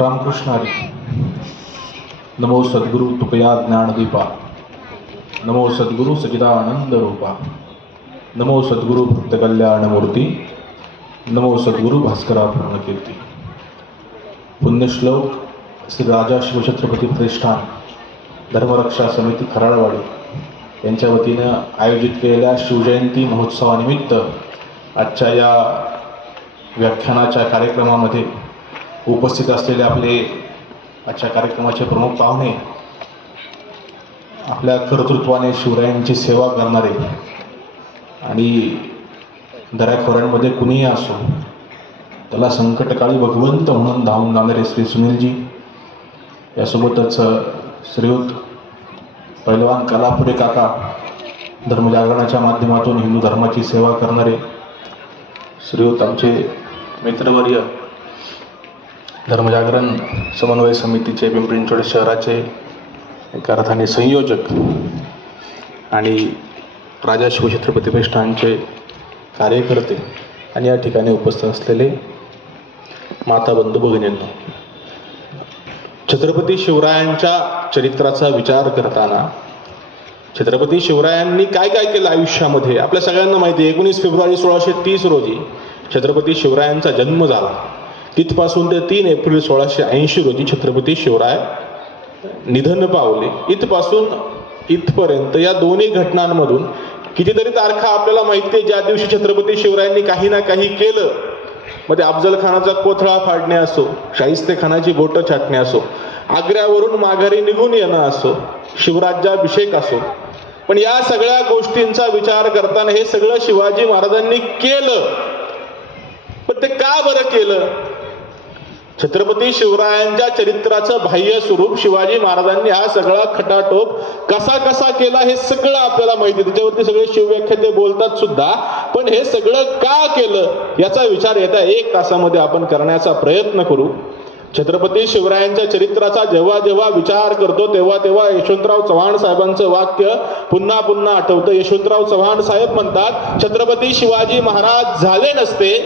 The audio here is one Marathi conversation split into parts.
रामकृष्ण हरी. नमो सद्गुरु तुकया ज्ञानदीपा. नमो सद्गुरु सच्चिदानंद रूपा. नमो सद्गुरु भक्त कल्याण मूर्ती. नमो सद्गुरु भास्करा पूर्णकीर्ती. पुण्यश्लोक श्री राजा शिवछत्रपती प्रतिष्ठान धर्मरक्षा समिती खराडवाडी यांच्या वतीनं आयोजित केलेल्या शिवजयंती महोत्सवानिमित्त आजच्या या व्याख्यानाच्या कार्यक्रमामध्ये उपस्थित असलेले आपले आजच्या कार्यक्रमाचे प्रमुख पाहुणे, आपल्या कर्तृत्वाने शिवरायांची सेवा करणारे आणि दऱ्याखोऱ्यांमध्ये कुणीही असो त्याला संकटकाळी भगवंत म्हणून धावून जाणारे श्री सुनीलजी, यासोबतच श्रीयुत पैलवान कलापुरे काका, धर्मजागरणाच्या माध्यमातून हिंदू धर्माची सेवा करणारे श्रीयुत आमचे मित्रवर्य, धर्मजागरण समन्वय समितीचे पिंपरी चिंचवड शहराचे एका अर्थाने संयोजक आणि राजा शिवछत्रपती प्रतिष्ठानचे कार्यकर्ते आणि या ठिकाणी उपस्थित असलेले माता बंधू भगिनींनो, छत्रपती शिवरायांच्या चरित्राचा विचार करताना छत्रपती शिवरायांनी काय काय केलं आयुष्यामध्ये आपल्या सगळ्यांना माहिती आहे. 19 फेब्रुवारी 1630 रोजी छत्रपती शिवरायांचा जन्म झाला. तिथपासून ते 3 एप्रिल 1680 रोजी छत्रपती शिवराय निधन पावले. इथपासून इथपर्यंत या दोन्ही घटनांमधून कितीतरी तारखा आपल्याला माहिती आहे ज्या दिवशी छत्रपती शिवरायांनी काही ना काही केलं. मग ते अफजल खानाचा कोथळा फाडणे असो, शाहिस्ते खानाची बोटं छाटणे असो, आग्र्यावरून माघारी निघून येणं असो, शिवराज्याभिषेक असो. पण या सगळ्या गोष्टींचा विचार करताना हे सगळं शिवाजी महाराजांनी केलं. पण ते का बरं केलं? छत्रपती शिवरायांच्या चरित्राचं बाह्य स्वरूप शिवाजी महाराजांनी हा सगळा खटाटोप कसा कसा केला हे सगळं आपल्याला माहिती. त्याच्यावरती सगळे शिवव्याख्याते बोलतात सुद्धा. पण हे सगळं का केलं याचा विचार येत्या 1 तासामध्ये आपण करण्याचा प्रयत्न करू. छत्रपती शिवरायांच्या चरित्राचा जेव्हा जेव्हा विचार करतो तेव्हा तेव्हा यशवंतराव चव्हाण साहेबांचं वाक्य पुन्हा पुन्हा आठवतं. यशवंतराव चव्हाण साहेब म्हणतात, छत्रपती शिवाजी महाराज झाले नसते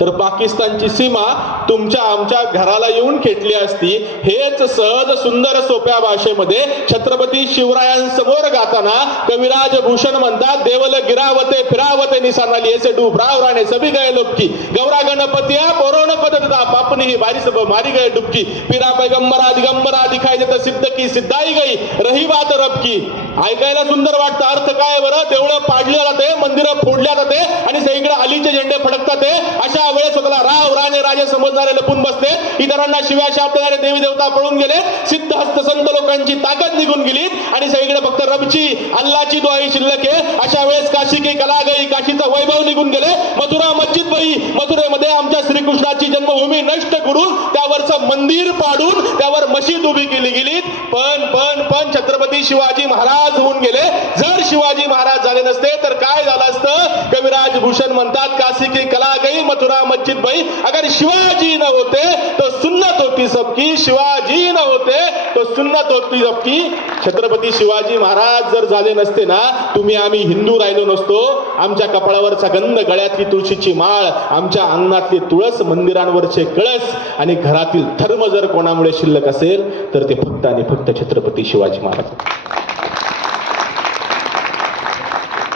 तर पाकिस्तानची सीमा तुमच्या आमच्या घराला येऊन खेटली असती. हेच सहज सुंदर सोप्या भाषेमध्ये छत्रपती शिवरायांसमोर गाताना कविराज भूषण म्हणतात, देवल गिरावते फिरावते निसानाली ऐसे डूबराव राणे सभी गए लुबकी गौरा गणपतिया पोरोण पदता पापनी ही बारिश मारी गए डुबकी पिरा पैगंबरा दिगंबरा दिखाई देता सिद्ध की सिद्धाई गई रही बात रब की. ऐकायला सुंदर वाटतं. अर्थ काय बरं? देवळं पाडल्या जाते, मंदिरं फोडल्या जाते आणि सगळीकडे अलीचे झेंडे फडकतात. अशा वेळेस स्वतःला राव राणे राजे समजणारे लपून बसले. इतरांना शिव्या शापणारे देवी देवता पळून गेले. सिद्ध हस्त संत लोकांची ताकद निघून गेली आणि सगळीकडे फक्त रबची अल्लाची दुआई शिल्लक आहे. अशा वेळेस काशी की कला गई, काशीचा वैभव निघून गेले. मथुरा मस्जिद बई, मथुरेमध्ये आमच्या श्रीकृष्णाची जन्मभूमी नष्ट करून त्यावरचं मंदिर पाडून त्यावर मशीद उभी केली गेली. पण छत्रपती शिवाजी महाराज होऊन गेले. जर शिवाजी महाराज झाले नसते तर काय झालं असतं? कविराज भूषण म्हणतात, काशी की कला गई मथुरा मस्जिद बई. अगर शिवाजी न होते तो सुन्नत होती सबकी, शिवाजी न होते तो सुन्नत होती सबकी. छत्रपती शिवाजी महाराज जर झाले नसते ना, तुम्ही आम्ही हिंदू राहिलो नसतो. आमच्या कपाळावरचा गंध, गळ्यातली तुळशीची माळ, आमच्या अंगणातली तुळस, मंदिरांवरचे कळस आणि घरातील धर्म जर कोणामुळे शिल्लक असेल तर ते फक्त आणि फक्त छत्रपती शिवाजी महाराज.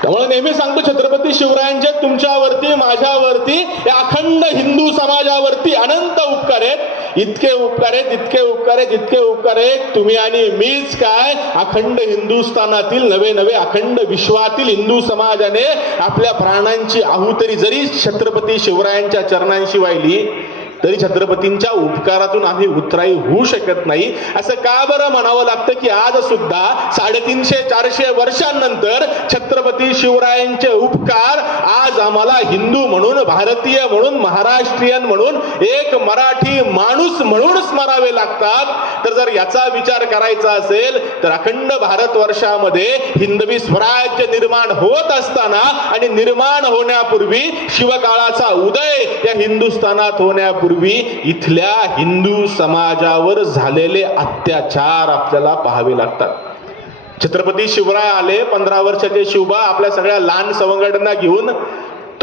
त्यामुळे नेहमी सांगतो, छत्रपती शिवरायांचे तुमच्यावरती, माझ्यावरती, या अखंड हिंदू समाजावरती अनंत उपकार आहेत. इतके उपकार आहेत, इतके उपकार आहेत, इतके उपकार आहेत. तुम्ही आणि मीच काय, अखंड हिंदुस्थानातील नवे अखंड विश्वातील हिंदू समाजाने आपल्या प्राणांची आहुती जरी छत्रपती शिवरायांच्या चरणांशी वाहिली तरी छत्रपतींच्या उपकारातून आम्ही उतराई होऊ शकत नाही. असं का बरं म्हणावं लागतं की आज सुद्धा 350-400 वर्षांनंतर छत्रपती शिवरायांचे उपकार आज आम्हाला हिंदू म्हणून, भारतीय म्हणून, महाराष्ट्रीयन म्हणून, एक मराठी माणूस म्हणून स्मरावे लागतात. तर जर याचा विचार करायचा असेल तर अखंड भारतवर्षामध्ये हिंदवी स्वराज्य निर्माण होत असताना आणि निर्माण होण्यापूर्वी, शिवकाळाचा उदय या हिंदुस्थानात होण्यापूर्वी इथल्या हिंदू समाजावर झालेले अत्याचार आपल्याला पाहावे लागतात. छत्रपती शिवराय आले, 15 वर्षाचे शिवबा आपल्या सगळ्या लहान सवंगड्यांना घेऊन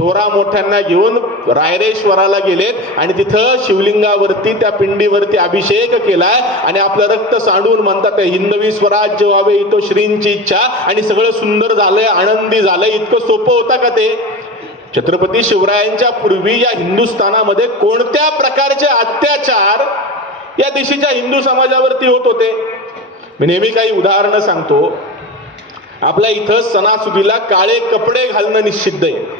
थोरा मोठ्यांना घेऊन रायरेश्वराला गेलेत आणि तिथं शिवलिंगावरती त्या पिंडीवरती अभिषेक केलाय आणि आपलं रक्त सांडून म्हणतात हिंदवी स्वराज्य व्हावे इतो श्रींची इच्छा आणि सगळं सुंदर झालंय, आनंदी झालंय. इतकं सोपं होता का ते? छत्रपती शिवरायांच्या पूर्वी या हिंदुस्थानामध्ये कोणत्या प्रकारचे अत्याचार या देशीच्या हिंदू समाजावरती होत होते? मी नेहमी काही उदाहरणं सांगतो. आपल्या इथं सणासुदीला काळे कपडे घालणं निषिद्ध आहे.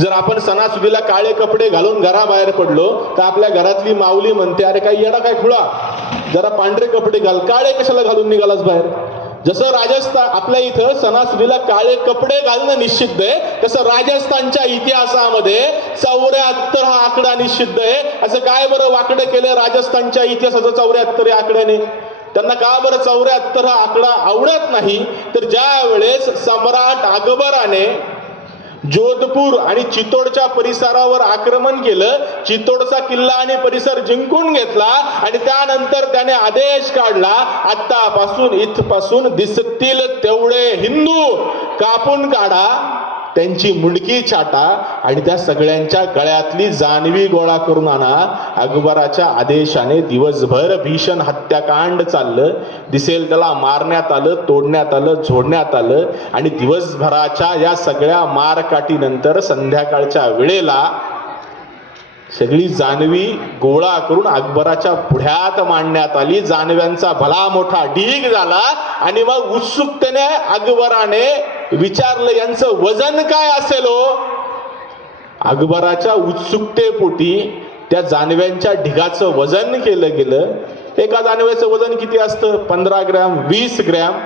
जर आपण सणासुदीला काळे कपडे घालून घराबाहेर पडलो तर आपल्या घरातली माऊली म्हणते, अरे काही येडा काय खुळा, जरा पांढरे कपडे घाल, काळे कशाला घालून निघालास बाहेर? जसं राजस्थान आपल्या इथं सणासुदीला काळे कपडे घालणं निषिद्ध आहे, तसं राजस्थानच्या इतिहासामध्ये 74 हा आकडा निषिद्ध आहे. असं काय बरं वाकडं केलं राजस्थानच्या इतिहासाचं 74 या आकड्याने? त्यांना का बरं 74 हा आकडा आवडत नाही? तर ज्या वेळेस सम्राट अकबराने जोधपूर आणि चितोडच्या परिसरावर आक्रमण केलं, चितोडचा किल्ला आणि परिसर जिंकून घेतला आणि त्यानंतर त्याने आदेश काढला, आतापासून इथपासून दिसतील तेवढे हिंदू कापून काढा, त्यांची मुंडकी छाटा आणि त्या सगळ्यांच्या गळ्यातली जानवी गोळा करून आणा. अकबराच्या आदेशाने दिवसभर भीषण हत्याकांड चाललं. दिसेल त्याला मारण्यात आलं, तोडण्यात आलं, झोडण्यात आलं आणि दिवसभराच्या या सगळ्या मारकाटीनंतर संध्याकाळच्या वेळेला सगळी जानवी गोळा करून अकबराच्या पुढ्यात मांडण्यात आली. जानव्यांचा भला मोठा ढीग झाला आणि मग उत्सुकतेने अकबराने विचारलं, यांचं वजन काय असेल हो? अकबराच्या उत्सुकतेपोटी त्या जानव्यांच्या ढिगाचं वजन केलं गेलं. एका जानव्याचं वजन किती असतं? 15 ग्रॅम, 20 ग्रॅम.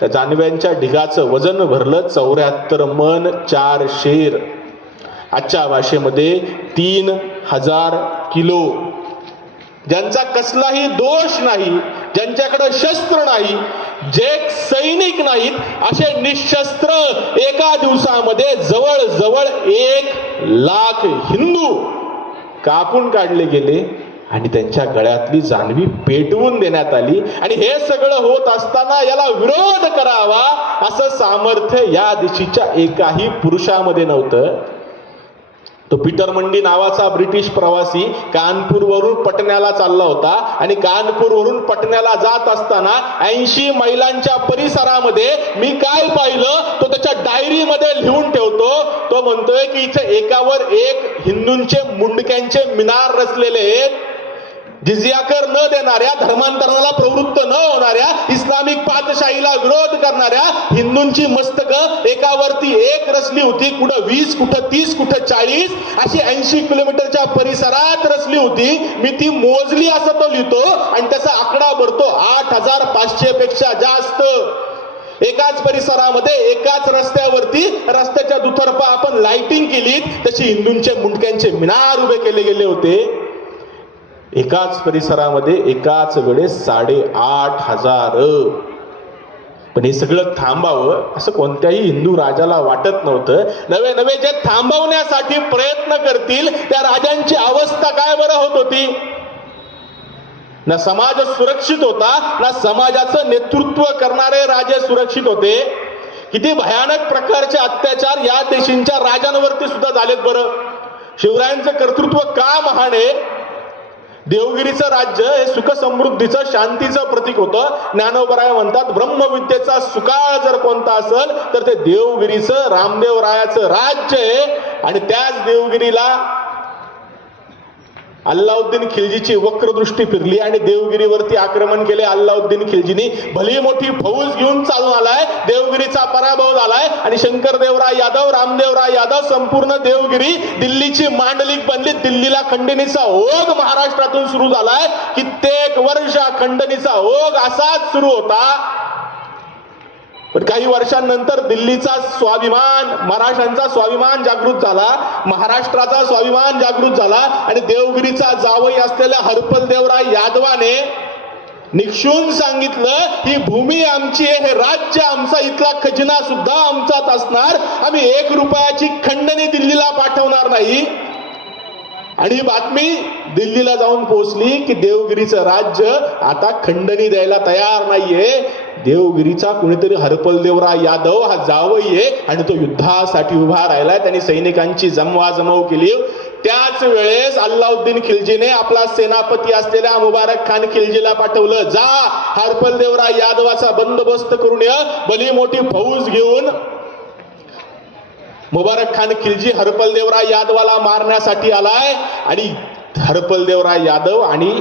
त्या जानव्यांच्या ढिगाचं वजन भरलं 74 मन 4 शेर. आजच्या भाषेमध्ये 3000 किलो. ज्यांचा कसलाही दोष नाही, ज्यांच्याकडे शस्त्र नाही, जे सैनिक नाहीत, असे निशस्त्र एका दिवसामध्ये जवळजवळ 1 लाख हिंदू कापून काढले गेले आणि त्यांच्या गळ्यातली जानवी पेटवून देण्यात आली. आणि हे सगळं होत असताना याला विरोध करावा असं सामर्थ्य या देशीच्या एकाही पुरुषामध्ये नव्हतं. तो पीटर मंडी नावाचा ब्रिटिश प्रवासी कानपूरवरून पटण्याला चालला होता आणि कानपूरवरून पटण्याला जात असताना 80 मैलांच्या परिसरामध्ये मी काय पाहिलं तो त्याच्या डायरीमध्ये लिहून ठेवतो. तो म्हणतोय की इथे एकावर एक हिंदूंचे मुंडक्यांचे मिनार रचलेले आहेत. जिझिया कर न देणाऱ्या, धर्मांतरणाला प्रवृत्त न होणाऱ्या, इस्लामिक पातशाहीला विरोध करणाऱ्या हिंदूंची मस्तकं एकावरती एक रचली होती. कुठं 20, कुठं 30, कुठं 40, अशी 80 किलोमीटरच्या परिसरात रचली होती. मी ती मोजली असं तो लिहितो आणि त्याचा आकडा भरतो 8500 पेक्षा जास्त. एकाच परिसरामध्ये, एकाच रस्त्यावरती, रस्त्याच्या दुतर्फा आपण लाइटिंग केली तशी हिंदूंचे मुंडक्यांचे मिनार उभे केले गेले होते. एकाच परिसरामध्ये एकाच वेळेस 8500. पण हे सगळं थांबावं असं कोणत्याही हिंदू राजाला वाटत नव्हतं. नवे नवे जे थांबवण्यासाठी प्रयत्न करतील त्या राजांची अवस्था काय बरं होत होती? ना समाज सुरक्षित होता, ना समाजाचं नेतृत्व करणारे राजे सुरक्षित होते. किती भयानक प्रकारचे अत्याचार या देशींच्या राजांवरती सुद्धा झालेत बरं. शिवरायांचं कर्तृत्व का महान आहे? देवगिरीचं राज्य हे सुख समृद्धीचं, शांतीचं प्रतीक होतं. ज्ञानोबराय म्हणतात ब्रह्मविद्येचा सुकाळ जर कोणता असेल तर ते देवगिरीचं, रामदेवरायाचं राज्य आहे. आणि त्याच देवगिरीला अल्लाउद्दीन खिलजीची वक्रदृष्टी फिरली आणि देवगिरीवरती आक्रमण केले. अल्लाउद्दीन खिलजीनी भली मोठी फौज घेऊन चालून आलाय. देवगिरीचा पराभव झालाय आणि शंकरदेवराय यादव, रामदेवराय यादव संपूर्ण देवगिरी दिल्लीची मांडलिक बनली. दिल्लीला खंडणीचा ओघ महाराष्ट्रातून सुरू झालाय. कित्येक वर्ष खंडणीचा ओघ असाच सुरू होता. पण काही वर्षांनंतर दिल्लीचा स्वाभिमान, महाराष्ट्राचा स्वाभिमान जागृत झाला, महाराष्ट्राचा स्वाभिमान जागृत झाला आणि देवगिरीचा जावई असलेल्या हरपलदेवराय यादवाने निक्षून सांगितलं ही भूमी आमची आहे, हे राज्य आमचा, इथला खजिना सुद्धा आमचाच असणार, आम्ही 1 रुपयाची खंडणी दिल्लीला पाठवणार नाही. आणि ही बातमी दिल्लीला जाऊन पोहोचली की देवगिरीचं राज्य आता खंडणी द्यायला तयार नाहीये. देवगिरीचा कुणीतरी हरपलदेवराय यादव हा जावई आहे आणि तो युद्धासाठी उभा राहिलाय. त्यांनी सैनिकांची जमवाजमव केली. त्याच वेळेस अल्लाउद्दीन खिलजीने आपला सेनापती असलेल्या मुबारक खान खिलजीला पाठवलं, जा हरपलदेवराय यादवाचा बंदोबस्त करून ये. भली मोठी फौज घेऊन मुबारक खान खिलजी हरपलदेवराय यादवाला मारण्यासाठी आलाय. आणि हरपलदेवराय यादव आणि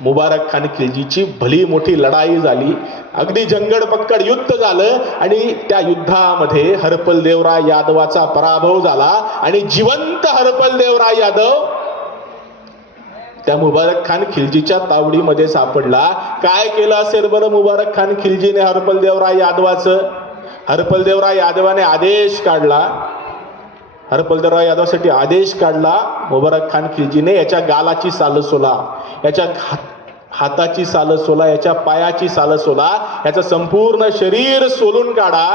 मुबारक खान खिलजीची भली मोठी लढाई झाली. अगदी जंगड पक्कड युद्ध झालं आणि त्या युद्धामध्ये हरपलदेवराय यादवाचा पराभव झाला आणि जिवंत हरपलदेवराय यादव त्या मुबारक खान खिलजीच्या तावडीमध्ये सापडला. काय केलं असेल बरं मुबारक खान खिलजीने हरपलदेवराय यादवाचं? हरपलदेवराय यादवाने आदेश काढला, हरपलदेवराय यादवासाठी आदेश काढला मुबारक खान खिलजीने, याच्या गालाची साल सोला, याच्या हाताची साल सोला, याच्या पायाची साल सोला, याचं संपूर्ण शरीर सोलून काढा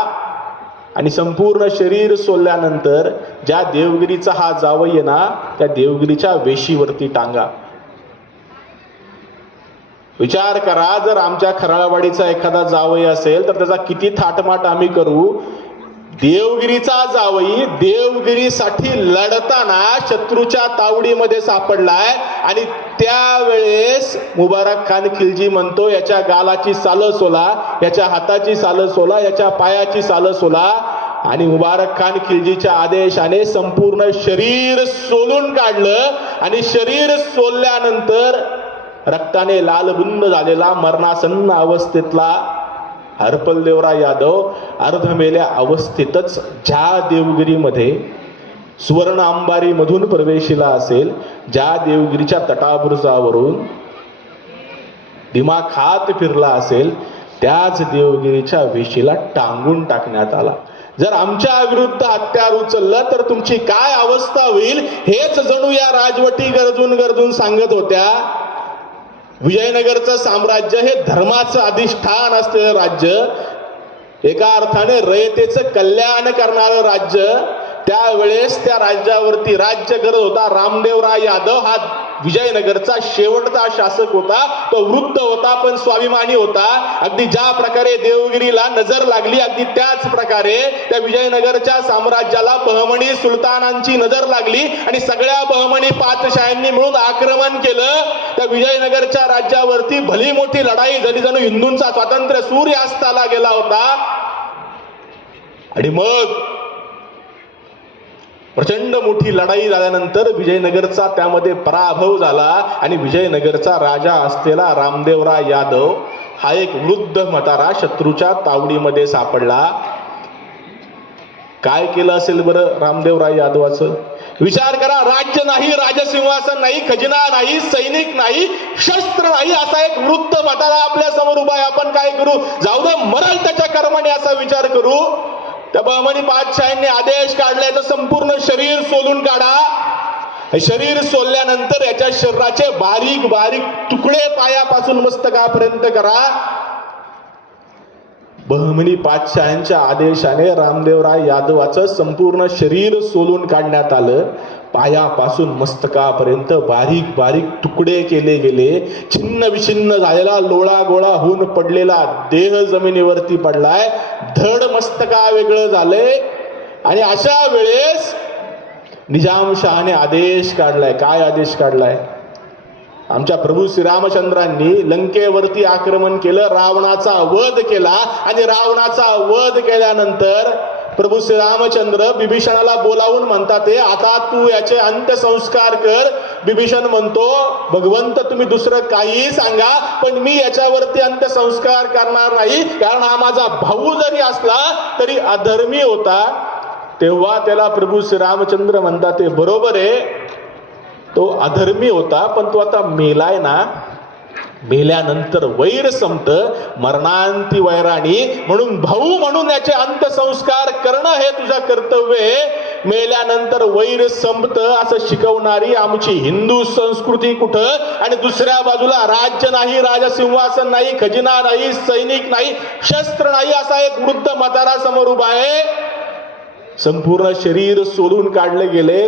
आणि संपूर्ण शरीर सोलल्यानंतर ज्या देवगिरीचा हा जावई आहे ना त्या देवगिरीच्या वेशीवरती टांगा. विचार करा, जर आमच्या खराळवाडीचा एखादा जावई असेल तर त्याचा किती थाटमाट आम्ही करू. देवगिरीचा जावई देवगिरीसाठी लढताना शत्रूच्या तावडीमध्ये सापडलाय आणि त्यावेळेस मुबारक खान खिलजी म्हणतो याच्या गालाची साल सोला, याच्या हाताची साल सोला, याच्या पायाची साल सोला. आणि मुबारक खान खिलजीच्या आदेशाने संपूर्ण शरीर सोलून काढलं आणि शरीर सोलल्यानंतर रक्ताने लालबुंद झालेला मरणासन्न अवस्थेतला हरपलदेवराय यादव अर्धमेल्या अवस्थेतच ज्या देवगिरीमध्ये सुवर्ण अंबारी मधून प्रवेशिला असेल, ज्या देवगिरीच्या तटाबुर्जावरून दिमाग खात फिरला असेल, त्याच देवगिरीच्या वेशीला टांगून टाकण्यात आला. जर आमच्या विरुद्ध हत्यार उचललं तर तुमची काय अवस्था होईल हेच जणू या राजवटी गरजून गरजून सांगत होत्या. विजयनगरचं साम्राज्य हे धर्माचं अधिष्ठान असलेलं राज्य, एका अर्थाने रयतेचं कल्याण करणारं राज्य. त्यावेळेस त्या राज्यावरती राज्य करत होता रामदेवराय यादव. हा विजयनगरचा शेवटचा शासक होता. तो वृद्ध होता पण स्वाभिमानी होता. अगदी ज्या प्रकारे देवगिरीला नजर लागली अगदी त्याच प्रकारे त्या विजयनगरच्या साम्राज्याला बहमणी सुलतानांची नजर लागली आणि सगळ्या बहमणी पातशाह्यांनी मिळून आक्रमण केलं. त्या विजयनगरच्या राज्यावरती भली मोठी लढाई झाली, जणू हिंदूंचा स्वातंत्र्य सूर्य अस्ताला गेला होता. आणि मग प्रचंड मोठी लढाई झाल्यानंतर विजयनगरचा त्यामध्ये पराभव झाला आणि विजयनगरचा राजा असलेला रामदेवराय यादव हा एक वृद्ध म्हातारा शत्रूच्या तावडीमध्ये सापडला. काय केलं असेल बरं रामदेवराय यादवाचं? विचार करा, राज्य नाही, राजसिंहासन नाही, खजिना नाही, सैनिक नाही, शस्त्र नाही, असा एक वृद्ध म्हातारा आपल्या समोर उभा आहे. आपण काय करू? जाऊ दे, मरल त्याच्या कर्माने असा विचार करू. त्या बहमनी बादशाहांनी आदेश काढले तर संपूर्ण शरीर सोलून काढा. शरीर सोलल्यानंतर याच्या शरीराचे बारीक बारीक तुकडे पायापासून मस्तकापर्यंत करा. बहमनी बादशाहांच्या आदेशाने रामदेवराय यादवाचं संपूर्ण शरीर सोलून काढण्यात आलं. पायापासून मस्तकापर्यंत बारीक बारीक तुकडे केले गेले. छिन्न विछिन्न झालेला, लोळा गोळा होऊन पडलेला देह जमिनीवरती पडलाय. धड मस्तका वेगळं झालंय. आणि अशा वेळेस निजामशहाने आदेश काढलाय. काय आदेश काढलाय? आमच्या प्रभू श्रीरामचंद्रांनी लंकेवरती आक्रमण केलं, रावणाचा वध केला आणि रावणाचा वध केल्यानंतर प्रभू श्रीरामचंद्र बिभीषणाला बोलावून म्हणतात, आता तू याचे अंत्यसंस्कार कर. बिभीषण म्हणतो, भगवंत तुम्ही दुसरं काही सांगा पण मी याच्यावरती अंत्यसंस्कार करणार नाही, कारण हा माझा भाऊ जरी असला तरी अधर्मी होता. तेव्हा त्याला प्रभू श्रीरामचंद्र म्हणतात, ते बरोबर आहे, तो अधर्मी होता पण तो आता मेलाय ना, मेल्यानंतर वैर संपत, मरणांती वैराणी, म्हणून भाऊ म्हणून याचे अंत्यसंस्कार करणं हे तुझं कर्तव्य आहे. मेल्यानंतर वैर संपत असं शिकवणारी आमची हिंदू संस्कृती कुठं? आणि दुसऱ्या बाजूला राज्य नाही, राजसिंहासन नाही, खजिना नाही, सैनिक नाही, शस्त्र नाही, असा एक वृद्ध म्हातारा समोर उभा आहे. संपूर्ण शरीर सोलून काढले गेले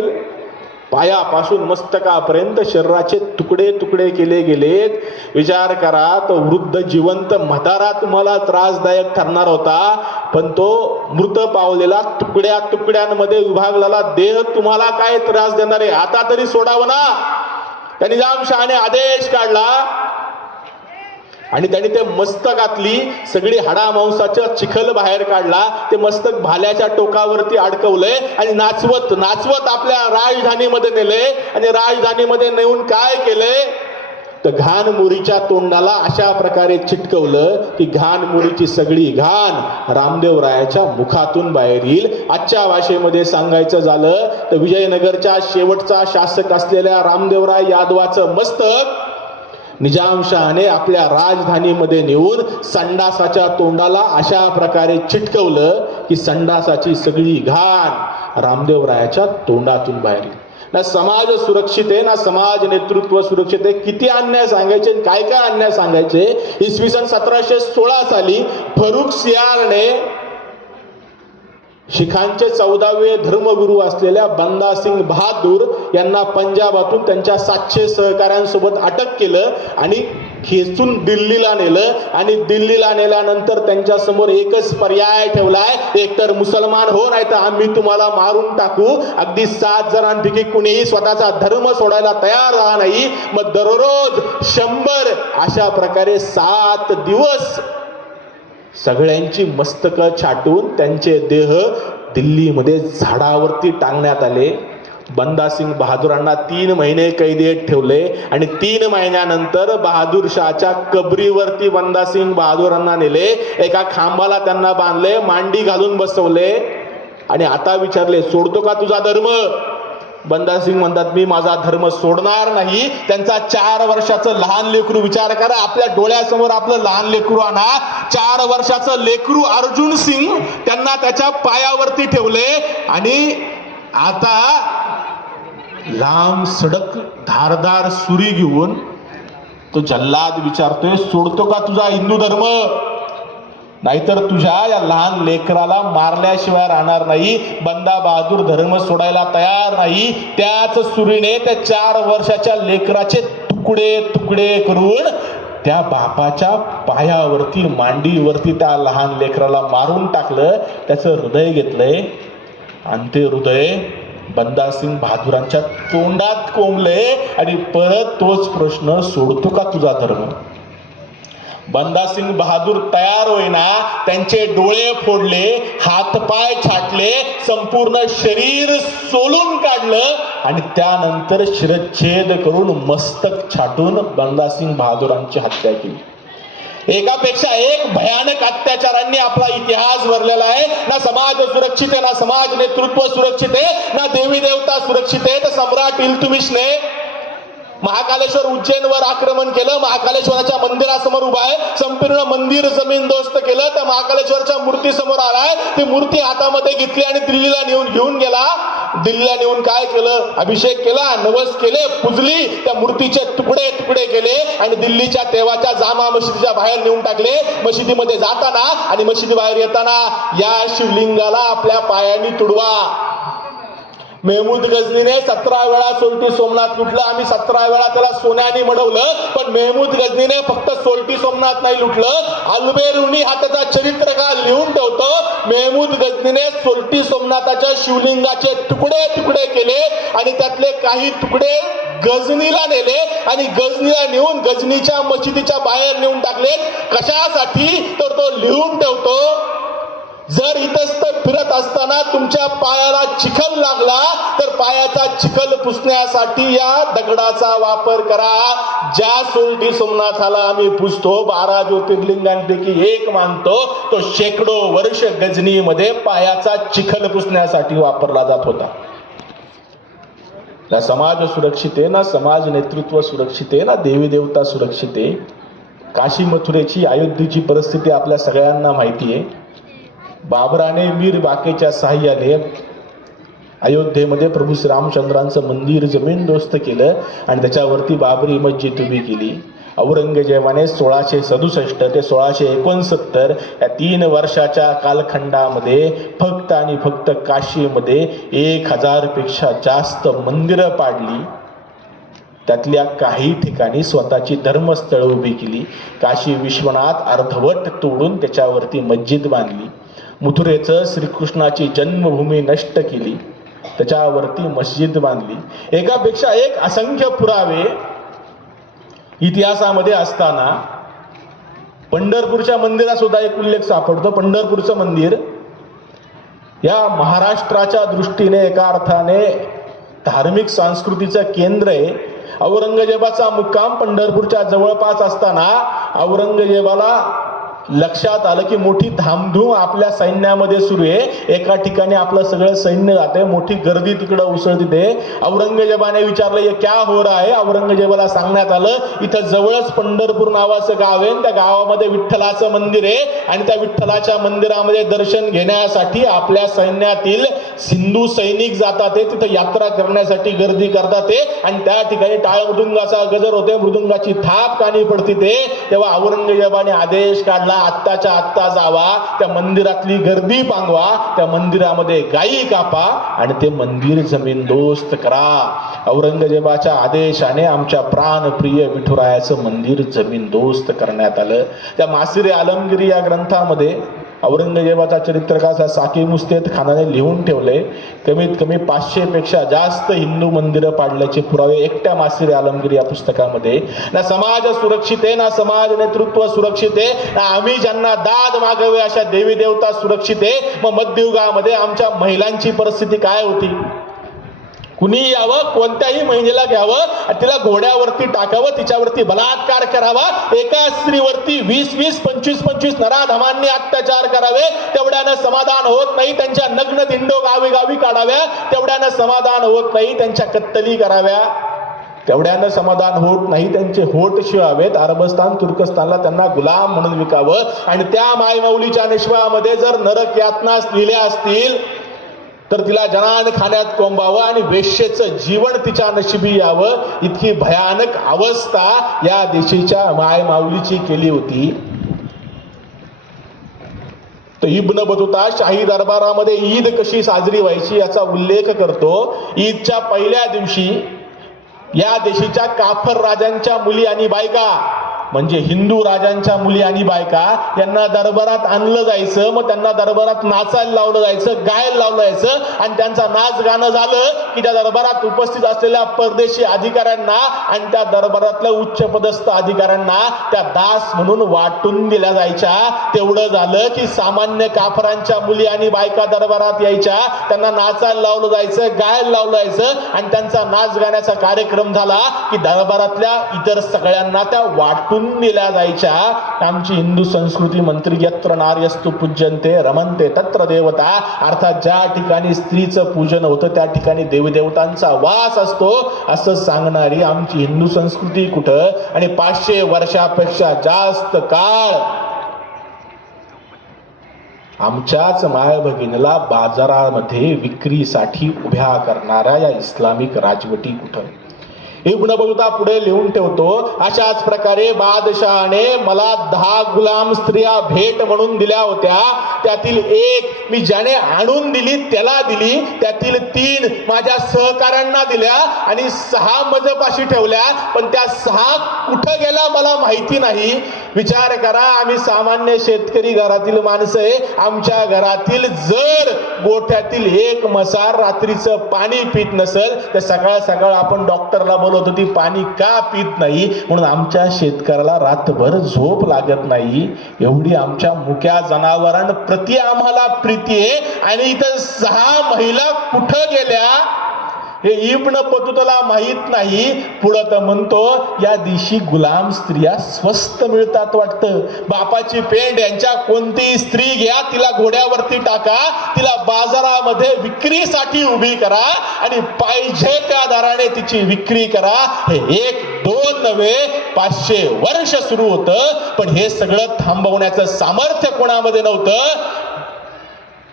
पायापासून मस्तकापर्यंत शरीराचे तुकडे तुकडे केले गेलेत. विचार करा, तो वृद्ध जिवंत म्हातारा तुम्हाला त्रासदायक ठरणार होता, पण तो मृत पावलेला तुकड्या तुकड्यांमध्ये विभागलेला देह तुम्हाला काय त्रास देणार आहे? आता तरी सोडावं ना. त्या निजामशहाने आदेश काढला आणि त्यांनी ते मस्तकातली सगळी हाडामांसाचा चिखल बाहेर काढला. ते मस्तक भाल्याच्या टोकावरती अडकवलंय आणि नाचवत नाचवत आपल्या राजधानीमध्ये नेले. आणि राजधानीमध्ये नेऊन काय केलंय तर घाणमुरीच्या तोंडाला अशा प्रकारे चिटकवलं की घाणमुरीची सगळी घाण रामदेवरायाच्या मुखातून बाहेर येईल. आजच्या भाषेमध्ये सांगायचं झालं तर विजयनगरच्या शेवटचा शासक असलेल्या रामदेवराय यादवाचं मस्तक निजामशहाने आपल्या राजधानीमध्ये नेऊन संडासाच्या तोंडाला अशा प्रकारे चिटकवलं की संडासाची सगळी घाण रामदेवरायाच्या तोंडातून बाहेर येईल. ना समाज सुरक्षित आहे, ना समाज नेतृत्व सुरक्षित आहे. किती अन्याय सांगायचे, काय काय अन्याय सांगायचे. इसवी सन 1716 साली फरुख सियारने शिखांचे 14वे धर्मगुरू असलेल्या बंदा सिंग बहादूर यांना पंजाबातून त्यांच्या 700 सहकाऱ्यांसोबत अटक केलं आणि खेचून दिल्लीला नेलं. आणि दिल्लीला नेल्यानंतर त्यांच्या समोर एकच पर्याय ठेवलाय, एकतर मुसलमान हो, नाही तर आम्ही तुम्हाला मारून टाकू. अगदी 7 जणांपैकी कुणीही स्वतःचा धर्म सोडायला तयार झाला नाही. मग दररोज 100 अशा प्रकारे 7 दिवस सगळ्यांची मस्तकं छाटून त्यांचे देह दिल्लीमध्ये झाडावरती टांगण्यात आले. बंदासिंग बहादुरांना 3 महिने कैदेत ठेवले आणि 3 महिन्यानंतर बहादूर शहाच्या कबरीवरती बंदासिंग बहादुरांना नेले. एका खांबाला त्यांना बांधले, मांडी घालून बसवले आणि आता विचारले, सोडतो का तुझा धर्म? बंदासिंग म्हणतात, मी माझा धर्म सोडणार नाही. त्यांचा 4 वर्षाचं लहान लेकरू, विचार करा, आपल्या डोळ्यासमोर आपलं लहान लेकरू आणा. 4 वर्षाचं लेकरू अर्जुन सिंग त्यांना त्याच्या पायावरती ठेवले आणि आता लांब सडक धारदार सुरी घेऊन तो जल्लाद विचारतोय, सोडतो का तुझा हिंदू धर्म? नाहीतर तुझ्या या लहान लेकराला मारल्याशिवाय राहणार नाही. बंदा बहादूर धर्म सोडायला तयार नाही. त्याच सुरीने त्या 4 वर्षाच्या लेकराचे तुकडे तुकडे करून त्या बापाच्या पायावरती, मांडीवरती त्या लहान लेकराला मारून टाकलं. त्याचं हृदय घेतलंय आणि ते हृदय बंदासिंग बहादुरांच्या तोंडात कोंबले आणि परत तोच प्रश्न, सोडतो का तुझा धर्म? बंदासिंग बहादूर तयार होईना. त्यांचे डोळे फोडले, हातपाय छाटले, संपूर्ण शरीर सोलून काढलं आणि त्यानंतर शिरच्छेद करून मस्तक छाटून बंदासिंग बहादुरांची हत्या केली. एकापेक्षा एक भयानक अत्याचारांनी आपला इतिहास भरलेला आहे. ना समाज सुरक्षित आहे, ना समाज नेतृत्व सुरक्षित आहे, ना देवी देवता सुरक्षित आहे. तर सम्राट इल्तुमिशने महाकालेश्वर उज्जैनवर आक्रमण केलं. महाकालेश्वराच्या मंदिरासमोर उभा आहे, संपूर्ण मंदिर जमीनदोस्त केलं. त्या महाकालेश्वरच्या मूर्ती समोर आलाय, ती मूर्ती हातामध्ये घेतली आणि दिल्लीला घेऊन गेला. दिल्लीला नेऊन काय केलं? अभिषेक केला, नवस केले, पूजली, त्या मूर्तीचे तुकडे तुकडे केले आणि दिल्लीच्या तेव्हाच्या जामा मशिदीच्या बाहेर नेऊन टाकले. मशिदीमध्ये जाताना आणि मशिदी बाहेर येताना या शिवलिंगाला आपल्या पायाने तुडवा. महमूद गझनीने 17 वेळा सोल्टी सोमनाथ लुटलं. आम्ही 17 वेळा त्याला सोन्याने मडवलं, पण महमूद गझनीने फक्त सोल्टी सोमनाथ नाही लुटलं. अल्बेरुनी हा त्याचा चरित्रकाळ लिहून ठेवतो. महमूद गझनीने सोल्टी सोमनाथाच्या शिवलिंगाचे तुकडे तुकडे केले आणि त्यातले काही तुकडे गझनीला नेले आणि गझनीला नेऊन गझनीच्या मशिदीच्या बाहेर नेऊन टाकले. कशासाठी? तर तो लिहून ठेवतो, जर इतस्त फिरत असताना तुमच्या पायाला चिखल लागला तर पायाचा चिखल पुसण्यासाठी या दगडाचा वापर करा. ज्या सोल्टी सोमनाथाला आम्ही पुजतो, 12 ज्योतिर्लिंगांपैकी एक मानतो, तो शेकडो वर्ष गझनीमध्ये पायाचा चिखल पुसण्यासाठी वापरला जात होता. ना समाज सुरक्षित आहे, ना समाज नेतृत्व सुरक्षित आहे, ना देवी देवता सुरक्षित आहे. काशी मथुरेची, अयोध्येची परिस्थिती आपल्या सगळ्यांना माहिती आहे. बाबराने मीर बाकेच्या साह्याने अयोध्येमध्ये प्रभू श्रीरामचंद्रांचं मंदिर जमीनदोस्त केलं आणि त्याच्यावरती बाबरी मस्जिद उभी केली. औरंगजेबाने 1667 ते 1669 या 3 वर्षाच्या कालखंडामध्ये फक्त आणि फक्त काशीमध्ये 1000 पेक्षा जास्त मंदिरं पाडली. त्यातल्या काही ठिकाणी स्वतःची धर्मस्थळ उभी केली. काशी विश्वनाथ अर्धवट तोडून त्याच्यावरती मस्जिद बांधली. मथुरेचं श्रीकृष्णाची जन्मभूमी नष्ट केली, त्याच्यावरती मस्जिद बांधली. एकापेक्षा एक असंख्य पुरावे इतिहासामध्ये असताना पंढरपूरच्या मंदिरात सुद्धा एक उल्लेख सापडतो. पंढरपूरचं मंदिर या महाराष्ट्राच्या दृष्टीने एका अर्थाने धार्मिक संस्कृतीचं केंद्र आहे. औरंगजेबाचा मुक्काम पंढरपूरच्या जवळपास असताना औरंगजेबाला लक्षात आलं की मोठी धामधूम आपल्या सैन्यामध्ये सुरू आहे. एका ठिकाणी आपलं सगळं सैन्य जाते, मोठी गर्दी तिकडं उसळते. औरंगजेबाने विचारलं ये क्या हो रहा है. औरंगजेबाला सांगण्यात आलं इथं जवळच पंढरपूर नावाचं गाव आहे, त्या गावामध्ये विठ्ठलाचं मंदिर आहे आणि त्या विठ्ठलाच्या मंदिरामध्ये दर्शन घेण्यासाठी आपल्या सैन्यातील सिंधू सैनिक जातात, तिथं यात्रा करण्यासाठी गर्दी करतात आणि त्या ठिकाणी टाळ मृदुंगाचा गजर होते, मृदुंगाची थाप कानी पडते. तेव्हा औरंगजेबाने आदेश काढला आत्ताच्या आत्ता जावा, त्या मंदिरातली गर्दी पांगवा, त्या मंदिरामध्ये गायी कापा आणि ते मंदिर जमीनदोस्त करा. औरंगजेबाच्या आदेशाने आमच्या प्राणप्रिय विठुरायाचं मंदिर जमीनदोस्त करण्यात आलं. त्या मासिरे आलमगिरी या ग्रंथामध्ये औरंगजेबाचा चरित्रकार साकी मुस्तेद खानाने लिहून ठेवले. कमीत कमी 500 पेक्षा जास्त हिंदू मंदिरं पाडल्याचे पुरावे एकट्या मासिरे आलमगिरी या पुस्तकामध्ये. ना समाज सुरक्षित आहे, ना समाज नेतृत्व सुरक्षित आहे, ना आम्ही ज्यांना दाद मागावे अशा देवी देवता सुरक्षित आहे. मग मध्ययुगामध्ये आमच्या महिलांची परिस्थिती काय होती? कुणी यावं, कोणत्याही महिलेला घ्यावं, तिला घोड्यावरती टाकावं, तिच्यावरती बलात्कार करावा, एका स्त्रीवरती 20-20, 25-25 नराधमांनी अत्याचार करावे, तेवढ्यानं समाधान होत नाही. त्यांच्या नग्न दिंडो गावी गावी काढाव्या, तेवढ्यानं समाधान होत नाही. त्यांच्या कत्तली कराव्या, तेवढ्यानं समाधान होत नाही. त्यांचे होठ शिवावेत, अरबस्तान तुर्कस्तानला त्यांना गुलाम म्हणून विकावं. आणि त्या मायमाऊलीच्या निश्वामध्ये जर नरक यातना लिहिल्या असतील तर तिला जनान खाण्यात कोंबावं आणि वेश्येचं जीवन तिच्या नशिबी यावं, इतकी भयानक अवस्था या देशाच्या मायमाऊलीची केली होती. तो इब्न बतुता शाही दरबारामध्ये ईद कशी साजरी व्हायची याचा उल्लेख करतो. ईदच्या पहिल्या दिवशी या देशाच्या काफर राजांच्या मुली आणि बायका, म्हणजे हिंदू राजांच्या मुली आणि बायका यांना दरबारात आणलं जायचं. मग त्यांना दरबारात नाचायला लावलं जायचं, गायला लावलं जायचं आणि त्यांचा नाच गाणं झालं की त्या दरबारात उपस्थित असलेल्या परदेशी अधिकाऱ्यांना आणि त्या दरबारातल्या उच्च पदस्थ अधिकाऱ्यांना त्या दास म्हणून वाटून दिल्या जायच्या. तेवढं झालं की सामान्य काफरांच्या मुली आणि बायका दरबारात यायच्या, त्यांना नाचायला लावलं जायचं, गायला लावलं जायचं आणि त्यांचा नाच गाण्याचा कार्यक्रम झाला की दरबारातल्या इतर सगळ्यांना त्या वाटून दिल्या जायच्या. आमची हिंदू संस्कृती मंत्री यत्र नार्यस्तु पूज्यन्ते रमन्ते तत्र देवता, अर्थात ज्या ठिकाणी स्त्रीचं पूजन होतं त्या ठिकाणी देवदेवतांचा वास असतो असं सांगणारी आमची हिंदू संस्कृती कुठं? आणि 500 वर्षापेक्षा जास्त काळ आमच्याच माय भगिनीला बाजारामध्ये विक्रीसाठी उभ्या करणाऱ्या या इस्लामिक राजवटी कुठं? इब्न बतूता पुढे लिहून ठेवतो, अशाच प्रकारे बादशहाने मला 10 गुलाम स्त्रिया भेट म्हणून दिल्या होत्या. त्यातील एक मी ज्याने आणून दिली त्याला दिली, त्यातील 3 माझ्या सहकाऱ्यांना दिल्या आणि 6 मजपाशी ठेवल्या. पण त्या 6 कुठं गेल्या मला माहिती नाही. विचार करा, आम्ही सामान्य शेतकरी घरातील माणसं आहे. आमच्या घरातील जर गोठ्यातील एक मसार रात्रीचं पाणी पित नसेल तर सकाळ सकाळ आपण डॉक्टरला बोलवतो ती पाणी का पित नाही, म्हणून आमच्या शेतकऱ्याला रातभर झोप लागत नाही. एवढी आमच्या मुक्या जनावरांप्रती आम्हाला प्रीती आहे. आणि इथं 6 महिला कुठं गेल्या हे इब्न बतूताला माहित नाही. पुढं तर म्हणतो या दिवशी गुलाम स्त्रिया स्वस्त मिळतात वाटतं. बापाची पेंड यांच्या कोणतीही स्त्री घ्या, तिला घोड्यावरती टाका, तिला बाजारामध्ये विक्रीसाठी उभी करा आणि पाहिजे त्या दराने तिची विक्री करा. हे 1-2 नव्हे 500 वर्ष सुरू होतं. पण हे सगळं थांबवण्याचं सामर्थ्य कोणामध्ये नव्हतं.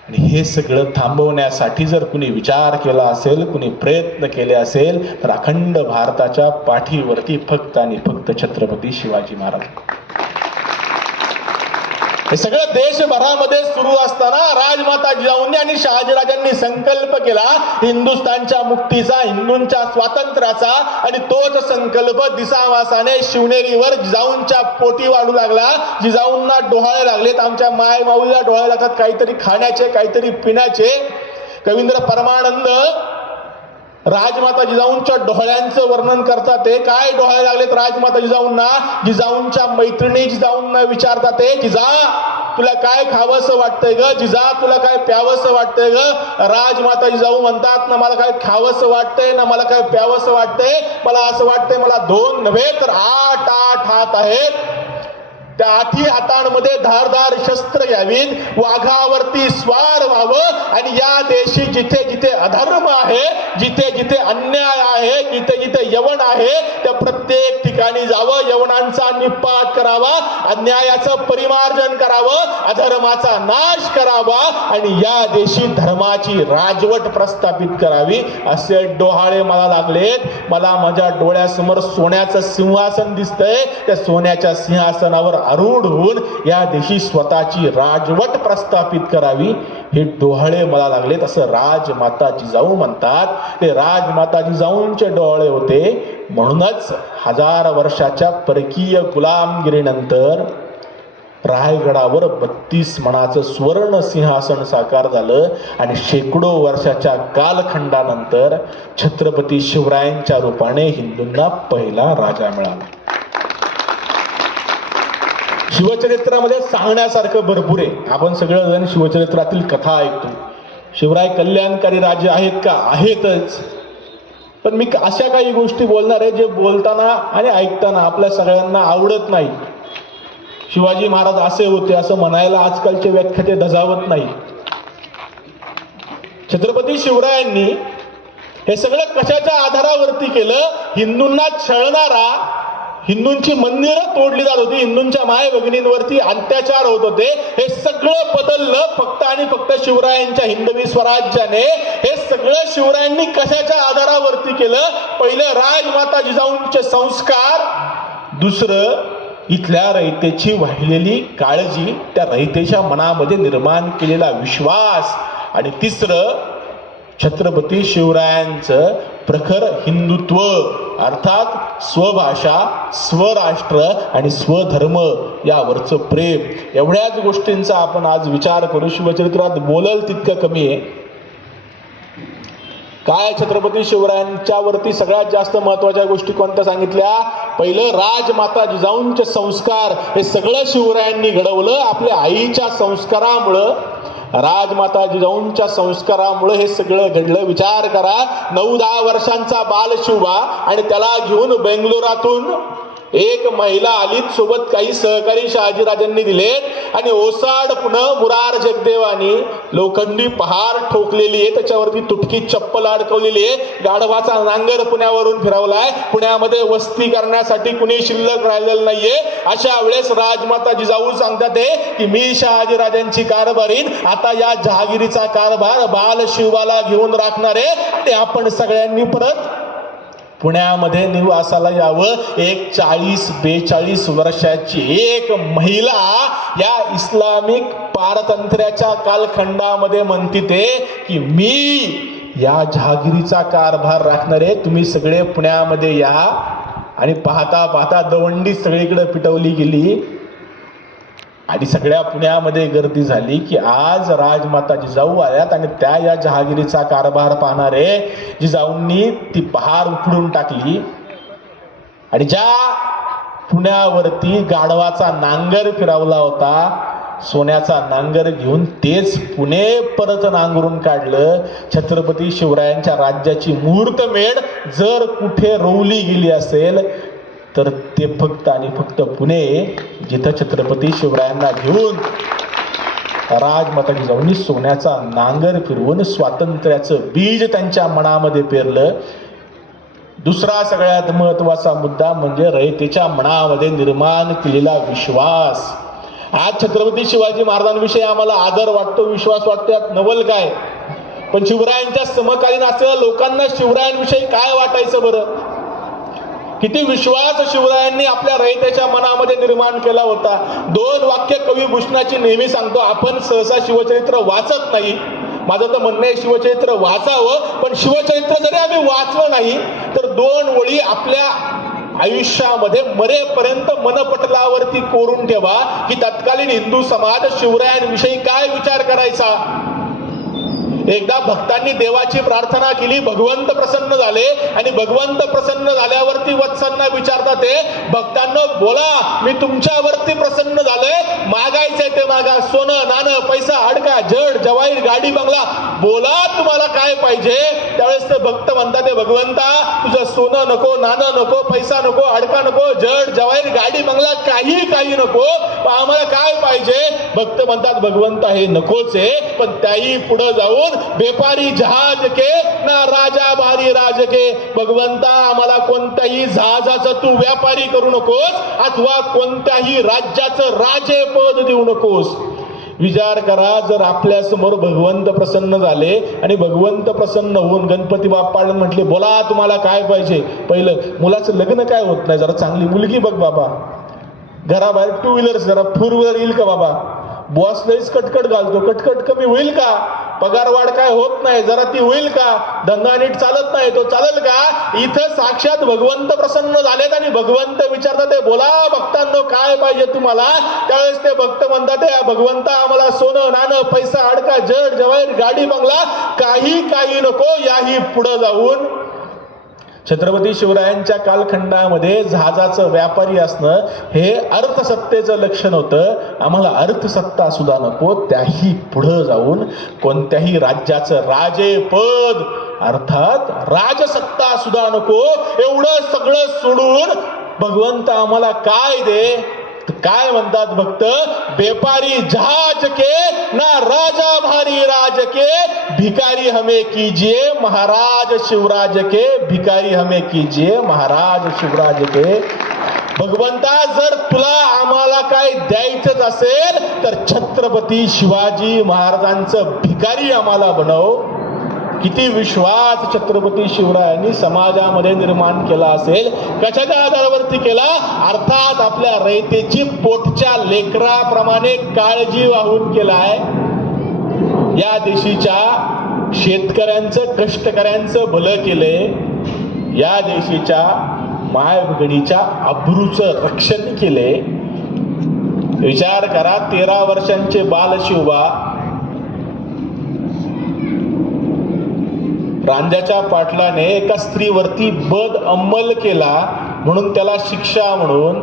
आणि हे सगळं थांबवण्यासाठी जर कुणी विचार केला असेल, कुणी प्रयत्न केले असेल, तर अखंड भारताच्या पाठीवरती फक्त आणि फक्त छत्रपती शिवाजी महाराज. हे सगळं देशभरामध्ये सुरू असताना राजमाता जिजाऊंनी आणि शहाजीराजांनी संकल्प केला हिंदुस्थानच्या मुक्तीचा, हिंदूंच्या स्वातंत्र्याचा, आणि तोच संकल्प दिसावासाने शिवनेरीवर जिजाऊंच्या पोटी वाढू लागला. जिजाऊंना डोहाळे लागलेत, आमच्या माय माऊलीला डोहाळे लागतात, काहीतरी खाण्याचे, काहीतरी पिण्याचे. कवींद्र परमानंद राजमाता जिजाऊंच्या डोहाळ्यांचं वर्णन करतात. ते काय डोहाळे लागलेत राजमाता जिजाऊंना? जिजाऊंच्या मैत्रिणी जिजाऊंना विचारतात, जिजा तुला काय खावंसं वाटतंय ग? जिजा तुला काय प्यावंसं वाटतंय ग? राजमाता जिजाऊ म्हणतात, ना मला काय खावंसं वाटतंय, ना मला काय प्यावंसं वाटतंय. मला असं वाटतंय, मला 2 नव्हे तर 8 हात आहेत. त्या 8 हातांमध्ये धारदार शस्त्र घ्यावीत, वाघावरती स्वार व्हावं, आणि या देशी जिथे जिथे अधर्म आहे, जिथे जिथे अन्याय आहे, जिथे जिथे यवन आहे, त्या प्रत्येक ठिकाणी जावं, यवनांचा निपात करावा, अन्यायाचं परिमार्जन करावं, अधर्माचा नाश करावा, आणि या देशी धर्माची राजवट प्रस्थापित करावी. असे डोहाळे मला लागलेत. मला माझ्या डोळ्यासमोर सोन्याचं सिंहासन दिसतंय. त्या सोन्याच्या सिंहासनावर आरूढ होऊन या देशी स्वतःची राजवट प्रस्थापित करावी, हे डोहाळे मला लागलेत, असं राजमाता जिजाऊ म्हणतात. ते राजमाता जिजाऊंचे डोहाळे होते. म्हणूनच 1000 वर्षाच्या परकीय गुलामगिरीनंतर रायगडावर 32 मणाचं स्वर्ण सिंहासन साकार झालं, आणि शेकडो वर्षाच्या कालखंडानंतर छत्रपती शिवरायांच्या रूपाने हिंदूंना पहिला राजा मिळाला. शिवचरित्रामध्ये सांगण्यासारखं भरपूर आहे. आपण सगळेजण शिवचरित्रातील कथा ऐकतो. शिवराय कल्याणकारी राजे आहेत का? आहेतच. पण मी अशा काही गोष्टी बोलणार आहे जे बोलताना आणि ऐकताना आपल्या सगळ्यांना आवडत नाही. शिवाजी महाराज असे होते असं म्हणायला आजकालचे व्याख्याते धजावत नाही. छत्रपती शिवरायांनी हे सगळं कशाच्या आधारावरती केलं? हिंदूंना छळणारा, हिंदूंची मंदिरं तोडली जात होती, हिंदूंच्या माय भगिनींवरती अत्याचार होत होते, हे सगळं बदललं फक्त आणि फक्त शिवरायांच्या हिंदवी स्वराज्याने. हे सगळं शिवरायांनी कशाच्या आधारावरती केलं? पहिलं राजमाता जिजाऊंचे संस्कार, दुसरं इथल्या रयतेची वाहिलेली काळजी, त्या रयतेच्या मनामध्ये निर्माण केलेला विश्वास, आणि तिसरं छत्रपती शिवरायांचं प्रखर हिंदुत्व, अर्थात स्वभाषा, स्वराष्ट्र आणि स्वधर्म यावरचं प्रेम. एवढ्याच गोष्टींचा आपण आज विचार करू. शिवचरित्रात बोलल तितकं कमी आहे. काय छत्रपती शिवरायांच्या वरती सगळ्यात जास्त महत्वाच्या गोष्टी कोणत्या सांगितल्या? पहिलं राजमाता जिजाऊंचे संस्कार, हे सगळं शिवरायांनी घडवलं. आपल्या आईच्या संस्कारामुळं, राजमाता जिजाऊंच्या संस्कारामुळे हे सगळं घडलं. विचार करा, 9-10 वर्षांचा बालशिवबा, आणि त्याला घेऊन बेंगलोरातून एक महिला आली, सोबत काही सहकारी शहाजीराजांनी दिले, आणि ओसाड पुन्हा मुरार जगदेवानी लोखंडी पहार ठोकलेली आहे, त्याच्यावरती तुटकी चप्पल अडकवलेली आहे, गाढवाचा नांगर पुण्यावरून फिरवलाय, पुण्यामध्ये वस्ती करण्यासाठी कुणी शिल्लक राहिलेलं नाहीये. अशा वेळेस राजमाता जिजाऊ सांगतात की मी शहाजीराजांची कारभारीन, आता या जहागिरीचा कारभार बालशिवबाला घेऊन राखणारे, ते आपण सगळ्यांनी परत पुण्यामध्ये निवासाला यावं. एक 40-42 वर्षाची एक महिला या इस्लामिक पारतंत्र्याच्या कालखंडामध्ये म्हणते ते की मी या जहागिरीचा कारभार राखणारे, तुम्ही सगळे पुण्यामध्ये या. आणि पाहता पाहता दवंडी सगळीकडे पिटवली गेली, आणि सगळ्या पुण्यामध्ये गर्दी झाली की आज राजमाता जिजाऊ आल्यात, आणि त्या या जहागिरीचा कारभार पाहणारे जिजाऊंनी ती पहार उखडून टाकली, आणि ज्या पुण्यावरती गाढवाचा नांगर फिरवला होता, सोन्याचा नांगर घेऊन तेच पुणे परत नांगरून काढलं. छत्रपती शिवरायांच्या राज्याची मुहूर्तमेढ जर कुठे रोवली गेली असेल तर ते फक्त आणि फक्त पुणे, जिथं छत्रपती शिवरायांना घेऊन राजमाता जिजाऊंनी सोन्याचा नांगर फिरवून स्वातंत्र्याचं बीज त्यांच्या मनामध्ये पेरलं. दुसरा सगळ्यात महत्वाचा मुद्दा म्हणजे रयतेच्या मनामध्ये निर्माण केलेला विश्वास. आज छत्रपती शिवाजी महाराजांविषयी आम्हाला आदर वाटतो, विश्वास वाटतो, यात नवल काय. पण शिवरायांच्या समकालीन असलेल्या लोकांना शिवरायांविषयी काय वाटायचं बरं. किती विश्वास शिवरायांनी आपल्या रयतेच्या मनामध्ये निर्माण केला होता. 2 वाक्य कवी भूषणाची नेहमी सांगतो, आपण सहसा शिवचरित्र वाचत नाही. माझं तर म्हणणं आहे शिवचरित्र वाचावं, पण शिवचरित्र जरी आम्ही वाचलं नाही तर 2 ओळी आपल्या आयुष्यामध्ये मरेपर्यंत मनपटलावरती कोरून ठेवा की तत्कालीन हिंदू समाज शिवरायांविषयी काय विचार करायचा. एकदा भक्तांनी देवाची प्रार्थना केली, भगवंत प्रसन्न झाले आणि भगवंत प्रसन्न झाल्यावरती वत्सांना विचारतात ते, भक्तांना बोला मी तुमच्यावरती प्रसन्न झालोय, मागायचंय ते मागा, सोनं नाणं पैसा अडका जड जवाईर गाडी बंगला, बोला तुम्हाला काय पाहिजे. त्यावेळेस ते भक्त म्हणतात ते भगवंता तुझं सोनं नको, नाणं नको, पैसा नको, अडका नको, जड जवाईर गाडी बंगला काही नको, आम्हाला काय पाहिजे. भक्त म्हणतात भगवंता हे नकोच आहे, पण त्याही पुढे जाऊन बेपारी जहाज के ना राजा भारी राज के, भगवंता आम्हाला कोणत्याही जहाजाचं तू व्यापारी करू नकोस अथवा कोणत्याही राज्याचं राजे पद देऊ नकोस. विचार करा, जर आपल्या समोर भगवंत प्रसन्न झाले आणि भगवंत प्रसन्न होऊन गणपती बाप्पाला म्हटले बोला तुम्हाला काय पाहिजे. पहिलं मुलाचं लग्न काय होत नाही, जरा चांगली मुलगी बघ बाबा, घराबाहेर 2 व्हीलर्स जरा 4 व्हीलर येईल का बाबा, बॉस लईच कटकट घालतो, कटकट कमी होईल का, पगार वाढ काय होत नाही जरा ती होईल का, धंदा नीट चालत नाही तो चालेल का. इथं साक्षात भगवंत प्रसन्न झालेत आणि भगवंत विचारतात ते बोला भक्तांनो काय पाहिजे तुम्हाला. त्यावेळेस ते भक्त म्हणतात ते भगवंता आम्हाला सोनं नाणं पैसा अडका जड जवाईर गाडी बंगला काही नको. याही पुढे जाऊन छत्रपती शिवरायांच्या कालखंडामध्ये जहाजाचं व्यापारी असणं हे अर्थसत्तेचं लक्षण होतं. आम्हाला अर्थसत्ता सुद्धा नको, त्याही पुढे जाऊन कोणत्याही राज्याचं राजेपद अर्थात राजसत्ता सुद्धा नको. एवढं सगळं सोडून भगवंत आम्हाला काय दे. काय म्हणतात भक्त, बेपारी जहाज के ना राजा भारी राज के, भिकारी हमें कीजिए महाराज शिवराज के, भिकारी हमें कीजिए महाराज शिवराज के. भगवंता जर तुला आम्हाला काय द्यायचंच असेल तर छत्रपती शिवाजी महाराजांचं भिकारी आम्हाला बनव. किती विश्वास छत्रपती शिवरायांनी समाजामध्ये निर्माण केला असेल. कशाच्या आधारावरती केला, अर्थात आपल्या रयतेची पोटच्या लेकराप्रमाणे काळजी वाहून केलाय. या देशीच्या शेतकऱ्यांचं कष्टकऱ्यांचं भलं केलंय. या देशीच्या माय भगिनीच्या अब्रूचं रक्षण केले. विचार करा, 13 वर्षांचे बालशिवबा रांजाच्या पाटलाने एका स्त्रीवरती बद अंमल केला म्हणून त्याला शिक्षा म्हणून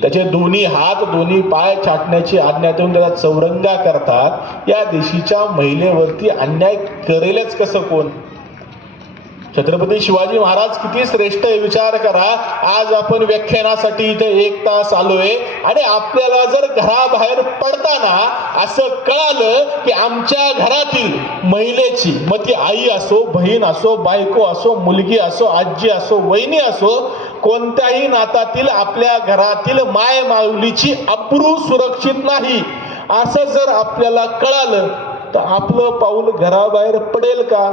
त्याचे दोन्ही हात दोन्ही पाय छाटण्याची आज्ञा देऊन त्याला चौरंगा करतात. या देशीच्या महिलेवरती अन्याय करेलच कसं कोण. छत्रपती शिवाजी महाराज किती श्रेष्ठ आहे विचार करा. आज आपण व्याख्यानासाठी इथे 1 तास आलोय आणि आपल्याला जर घराबाहेर पडताना असं कळालं की आमच्या घरातील महिलेची, मग ती आई असो, बहीण असो, बायको असो, मुलगी असो, आजी असो, वहिनी असो, कोणत्याही नातातील आपल्या घरातील माय माऊलीची अब्रू सुरक्षित नाही असं जर आपल्याला कळालं तर आपलं पाऊल घराबाहेर पडेल का.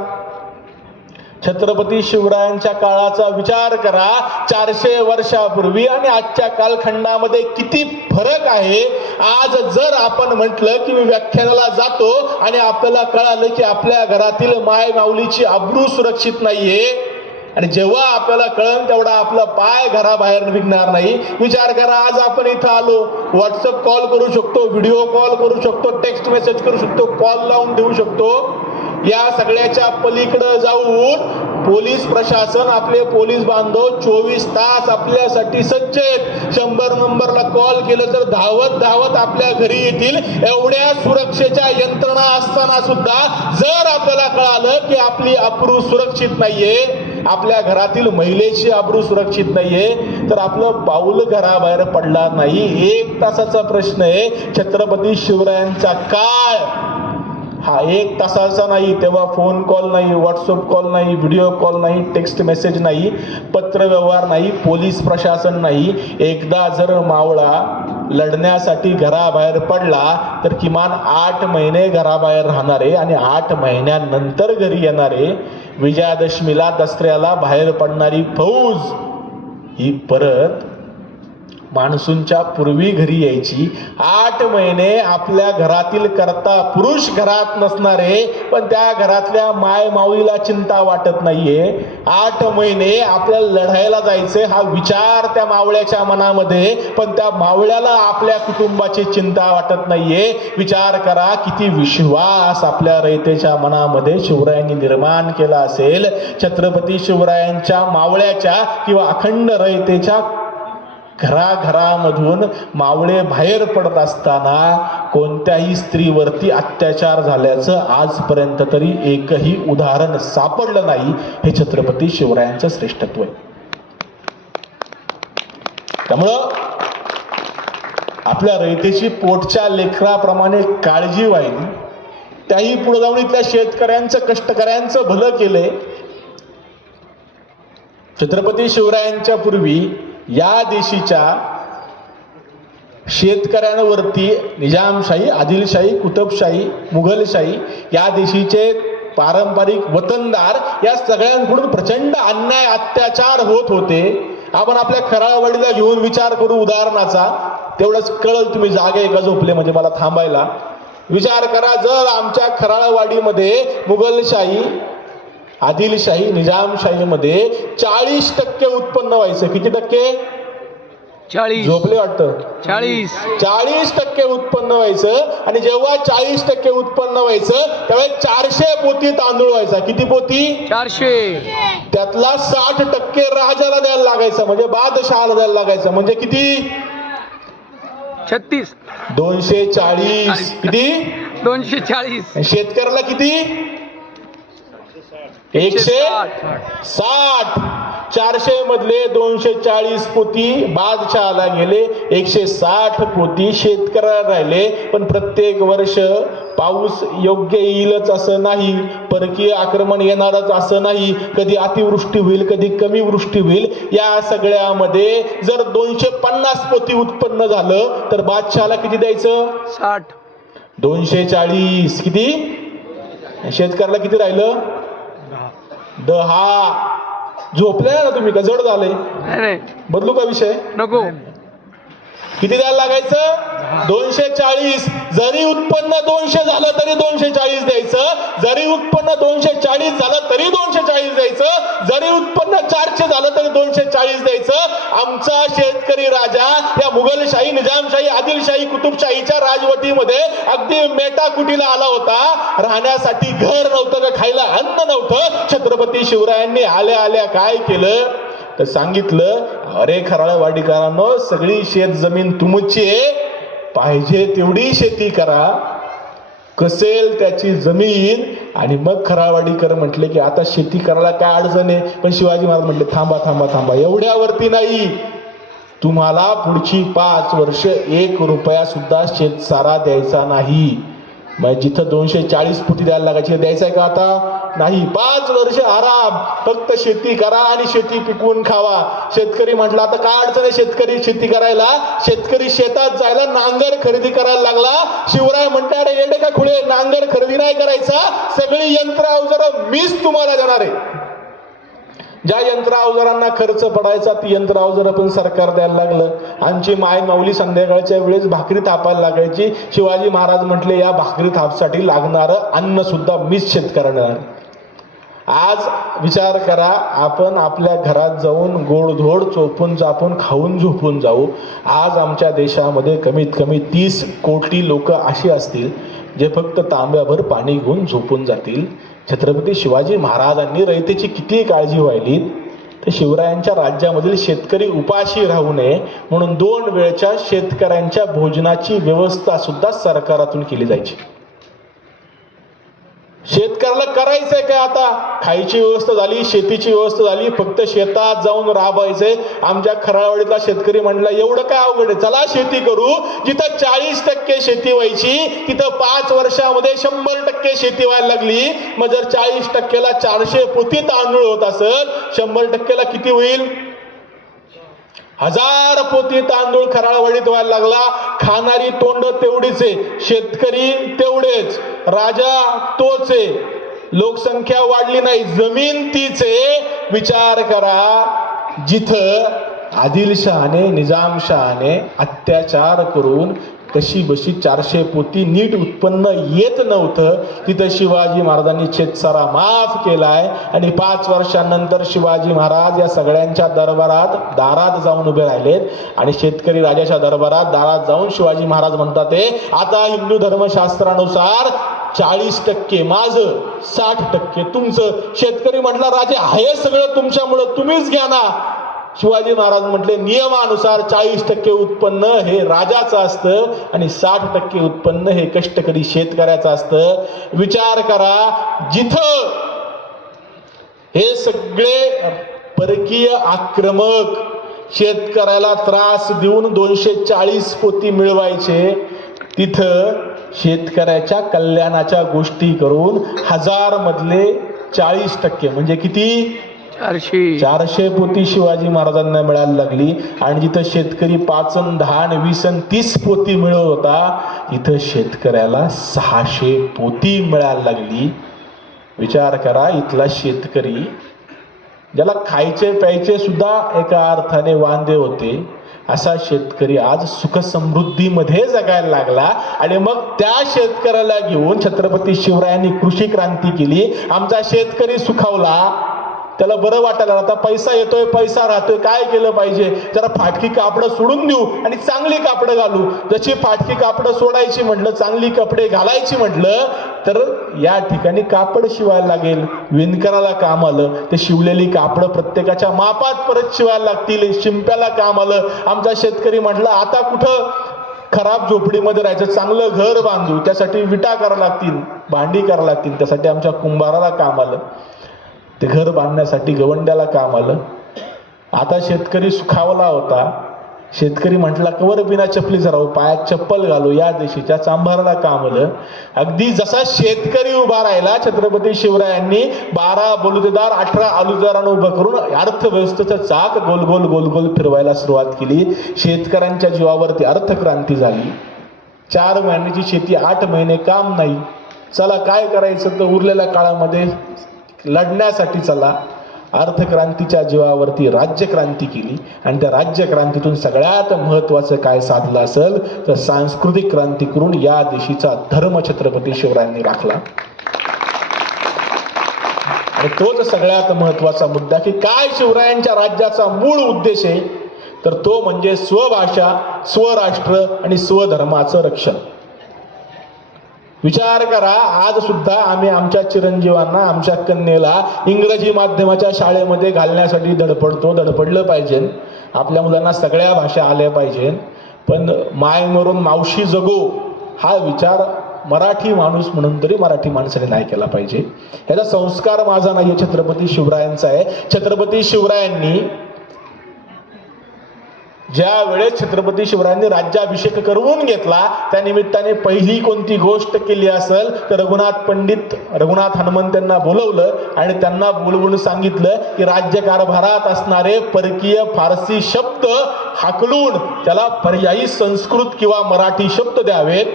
छत्रपती शिवरायांच्या काळाचा विचार करा. 400 वर्षापूर्वी आणि आजच्या कालखंडामध्ये किती फरक आहे. आज जर आपण म्हटलं की मी व्याख्यानाला जातो आणि आपल्याला कळालं की आपल्या घरातील माय माऊलीची अब्रू सुरक्षित नाहीये आणि जेव्हा आपल्याला कळन तेवढा आपला पाय घराबाहेर निघणार नाही. विचार करा, आज आपण इथं आलो, व्हॉट्सअप कॉल करू शकतो, व्हिडिओ कॉल करू शकतो, टेक्स्ट मेसेज करू शकतो, कॉल लावून देऊ शकतो. या सगळ्याच्या पलीकडे जाऊन पोलीस प्रशासन, आपले पोलीस बांधव 24 तास आपल्यासाठी सज्ज आहेत. 100 नंबरला कॉल केलं तर धावत धावत आपल्या घरी येतील. एवढ्या सुरक्षेच्या यंत्रणा असताना सुद्धा जर आपल्याला कळालं की आपली अब्रू सुरक्षित नाहीये, आपल्या घरातील महिलेची अब्रू सुरक्षित नाहीये, तर आपलं पाऊल घराबाहेर पडणार नाही. 1 तासाचा प्रश्न आहे. छत्रपती शिवरायांचा काळ हा 1 तासाचा नाही. तेव्हा फोन कॉल नाही, व्हॉट्सअप कॉल नाही, व्हिडिओ कॉल नाही, टेक्स्ट मेसेज नाही, पत्र व्यवहार नाही, पोलीस प्रशासन नाही. एकदा जर मावळा लढण्यासाठी घराबाहेर पडला तर किमान 8 महिने घराबाहेर राहणारे आणि 8 महिन्यानंतर घरी येणारे, विजयादशमीला दसऱ्याला बाहेर पडणारी फौज ही परत मान्सूनच्या पूर्वी घरी यायची. 8 महिने आपल्या घरातील करता पुरुष घरात नसणारे, पण त्या घरातल्या माय माऊलीला चिंता वाटत नाहीये. 8 महिने आपल्याला लढायला जायचे हा विचार त्या मावळ्याच्या मनामध्ये, पण त्या मावळ्याला आपल्या कुटुंबाची चिंता वाटत नाहीये. विचार करा किती विश्वास आपल्या रयतेच्या मनामध्ये शिवरायांनी निर्माण केला असेल. छत्रपती शिवरायांच्या मावळ्याच्या किंवा अखंड रयतेच्या घराघरामधून मावळे बाहेर पडत असताना कोणत्याही स्त्रीवरती अत्याचार झाल्याचं आजपर्यंत तरी एकही उदाहरण सापडलं नाही. हे छत्रपती शिवरायांचं श्रेष्ठत्व आहे. त्यामुळं आपल्या रयतेची पोटच्या लेकराप्रमाणे काळजी व्हायली, त्याही पुढे जाऊन इथल्या शेतकऱ्यांचं कष्टकऱ्यांचं भलं केलंय. छत्रपती शिवरायांच्या पूर्वी या देशीच्या शेतकऱ्यांवरती निजामशाही, आदिलशाही, कुतुबशाही, मुघलशाही या देशीचे पारंपरिक वतनदार या सगळ्यांकडून प्रचंड अन्याय अत्याचार होत होते. आपण आपल्या खराळवाडीला घेऊन विचार करू उदाहरणाचा, तेवढंच कळल तुम्ही जागे का झोपले म्हणजे मला थांबायला. विचार करा, जर आमच्या खराळवाडीमध्ये मुघलशाही, आदिलशाही, निजामशाहीमध्ये 40% उत्पन्न व्हायचं. किती टक्के? 40. झोपले वाटतं. 40% उत्पन्न व्हायचं. आणि जेव्हा 40% उत्पन्न व्हायचं त्यावेळेस 400 पोती तांदूळ व्हायचा. किती पोती? 400. त्यातला 60% राजाला द्यायला लागायचा, म्हणजे बादशहाला द्यायला लागायचं. म्हणजे किती? 36. 240. किती? 240. शेतकऱ्याला किती? 160. 400 मधले 240 पोती बादशहाला गेले, 160 पोती शेतकऱ्याला राहिले. पण प्रत्येक वर्ष पाऊस योग्य येईलच असं नाही, परकीय आक्रमण येणारच असं नाही, कधी अतिवृष्टी होईल, कधी कमी वृष्टी होईल. या सगळ्यामध्ये जर 250 पोती उत्पन्न झालं तर बादशहाला किती द्यायचं? 60. 240. किती? शेतकऱ्याला किती राहिलं? 10. झोपले ना तुम्ही का? जड झालंय? नाही, बदलू का विषय? नको. किती द्यायला लागायचं? 240. जरी उत्पन्न 200 झालं तरी 240 द्यायचं, जरी उत्पन्न 240 झालं तरी 240 द्यायचं, जरी उत्पन्न 400 झालं तरी 240 द्यायचं. आमचा शेतकरी राजा या मुघलशाही, निजामशाही, आदिलशाही, कुतुबशाहीच्या राजवटीमध्ये अगदी मेटाकुटीला आला होता. राहण्यासाठी घर नव्हतं, का खायला अन्न नव्हतं. छत्रपती शिवरायांनी आल्या आल्या काय केलं तर सांगितलं, अरे खराळवाडीकरांनो, सगळी शेत जमीन तुमची आहे, पाहिजे तेवढी शेती करा, कसेल त्याची जमीन. आणि मग खराळवाडीकर म्हटले की आता शेती करायला काय अडचण आहे. पण शिवाजी महाराज म्हटले थांबा थांबा थांबा, एवढ्यावरती नाही, तुम्हाला पुढची 5 वर्ष 1 रुपया सुद्धा शेतसारा द्यायचा नाही. मग जिथं 240 पोती द्यायला लागायची द्यायचं आहे का? आता नाही. 5 वर्ष आराम, फक्त शेती करा आणि शेती पिकवून खावा. शेतकरी म्हटला आता काय अडचण आहे शेतकरी शेती करायला? शेतकरी शेतात जायला नांगर खरेदी करायला लागला. शिवराय म्हणते अरे येडे का खुळे, नांगर खरेदी नाही करायचा, सगळी यंत्र अवजारं मीच तुम्हाला देणार आहे. ज्या यंत्र अवजारांना खर्च पडायचा ती यंत्र अवजारं पण सरकार द्यायला लागलं. आमची माय माऊली संध्याकाळच्या वेळेस भाकरी थापायला लागायची. शिवाजी महाराज म्हटले या भाकरी थापसाठी लागणारं अन्न सुद्धा मीच शेतकऱ्यांना देणार. आज विचार करा, आपण आपल्या घरात जाऊन गोडधोड चोपून चापून खाऊन झोपून जाऊ. आज आमच्या देशामध्ये कमीत कमी 30 कोटी लोक अशी असतील जे फक्त तांब्याभर पाणी घेऊन झोपून जातील. छत्रपती शिवाजी महाराजांनी रयतेची किती काळजी व्हायली, तर शिवरायांच्या राज्यामधील शेतकरी उपाशी राहू नये म्हणून 2 वेळच्या शेतकऱ्यांच्या भोजनाची व्यवस्था सुद्धा सरकारातून केली जायची. शेतकऱ्याला करायचंय काय? आता खायची व्यवस्था झाली, शेतीची व्यवस्था झाली, फक्त शेतात जाऊन राबायचंय. आमच्या खराळवाडीतला शेतकरी म्हणला एवढं काय अवघड आहे, चला शेती करू. जिथं 40% शेती व्हायची तिथं 5 वर्षामध्ये 100% शेती व्हायला लागली. मग जर 40%ला 400 पोती तांदूळ होत असेल, 100%ला किती होईल? 1000 पोती तांदूळ खराळवाडीत व्हायला लागला. खाणारी तोंड तेवढीच आहे, शेतकरी तेवढेच, राजा तोच आहे, लोकसंख्या वाढली नाही, जमीन तीच आहे. विचार करा, जिथं आदिलशहाने निजामशहाने अत्याचार करून कशी बशी 400 पोती नीट उत्पन्न येत नव्हतं, तिथं शिवाजी महाराजांनी शेतसारा माफ केलाय. आणि 5 वर्षांनंतर शिवाजी महाराज या सगळ्यांच्या दरबारात दारात जाऊन उभे राहिलेत आणि शेतकरी राजाच्या दरबारात दारात जाऊन शिवाजी महाराज म्हणतात ते आता हिंदू धर्मशास्त्रानुसार 40% माझं, 60% तुमचं. शेतकरी म्हटला राजे आहे सगळं तुमच्यामुळं, तुम्हीच घ्या ना. शिवाजी महाराज म्हटले नियमानुसार 40% उत्पन्न हे राजाचं असतं आणि 60% उत्पन्न हे कष्टकरी शेतकऱ्याचं असतं. विचार करा, जिथं हे सगळे परकीय आक्रमक शेतकऱ्याला त्रास देऊन 240 पोती मिळवायचे, तिथं शेतकऱ्याच्या कल्याणाच्या गोष्टी करून 1000 मधले 40% म्हणजे किती, 400 पोती शिवाजी महाराजांना मिळायला लागली. आणि जिथं शेतकरी 5 अन् 10 अन् 20 अन् 30 पोती मिळवत होता, इथं शेतकऱ्याला 600 पोती मिळायला लागली. विचार करा, इथला शेतकरी ज्याला खायचे प्यायचे सुद्धा एका अर्थाने वांदे होते, असा शेतकरी आज सुखसमृद्धीमध्ये जगायला लागला. आणि मग त्या शेतकऱ्याला घेऊन छत्रपती शिवरायांनी कृषी क्रांती केली. आमचा शेतकरी सुखावला, त्याला बरं वाटायला, आता पैसा येतोय, पैसा राहतोय, काय केलं पाहिजे, जरा फाटकी कापडं सोडून देऊ आणि चांगली कापडं घालू. जशी फाटकी कापडं सोडायची म्हटलं, चांगली कपडे घालायची म्हटलं, तर या ठिकाणी कापड शिवायला लागेल. विणकराला काम आलं, ते शिवलेली कापडं प्रत्येकाच्या मापात परत शिवायला लागतील. शिंप्याला काम आलं. आमचा शेतकरी म्हटला आता कुठं खराब झोपडीमध्ये राहायचं, चांगलं घर बांधू, त्यासाठी विटा करावं लागतील, भांडी करावं लागतील, त्यासाठी आमच्या कुंभाराला काम आलं. ते घर बांधण्यासाठी गवंड्याला काम आलं. आता शेतकरी सुखावला होता. शेतकरी म्हटला कवर बिना चपलीचा राहू, पायात चप्पल घालू, या देशीच्या चांभाराला काम आलं. अगदी जसा शेतकरी उभा राहिला, छत्रपती शिवरायांनी 12 बलुतेदार 18 आलुदारांना उभं करून अर्थव्यवस्थेचं चाक गोल गोल गोल गोल फिरवायला सुरुवात केली. शेतकऱ्यांच्या जीवावरती अर्थक्रांती झाली. 4 महिन्याची शेती, 8 महिने काम नाही. चला काय करायचं, तर उरलेल्या काळामध्ये लढण्यासाठी चला. अर्थक्रांतीच्या जीवावरती राज्यक्रांती केली. आणि त्या राज्यक्रांतीतून सगळ्यात महत्वाचं काय साधलं असेल, तर सांस्कृतिक क्रांती करून या देशीचा धर्म छत्रपती शिवरायांनी राखला. आणि तोच सगळ्यात महत्वाचा मुद्दा, की काय शिवरायांच्या राज्याचा मूळ उद्देश आहे, तर तो म्हणजे स्वभाषा, स्वराष्ट्र आणि स्वधर्माचं रक्षण. विचार करा, आज सुद्धा आम्ही आमच्या चिरंजीवांना, आमच्या कन्येला इंग्रजी माध्यमाच्या शाळेमध्ये घालण्यासाठी धडपडतो. धडपडलं पाहिजे, आपल्या मुलांना सगळ्या भाषा आल्या पाहिजे. पण माय मरून मावशी जगो हा विचार मराठी माणूस म्हणून तरी मराठी माणसाने नाही केला पाहिजे. याचा संस्कार माझा नाही, छत्रपती शिवरायांचा आहे. छत्रपती शिवरायांनी ज्या वेळेस छत्रपती शिवरायांनी राज्याभिषेक करून घेतला, त्या निमित्ताने पहिली कोणती गोष्ट केली असेल, तर रघुनाथ हनुमंत यांना बोलवलं आणि त्यांना बोलवून सांगितलं की राज्यकारभारात असणारे परकीय फारसी शब्द हाकलून त्याला पर्यायी संस्कृत किंवा मराठी शब्द द्यावेत.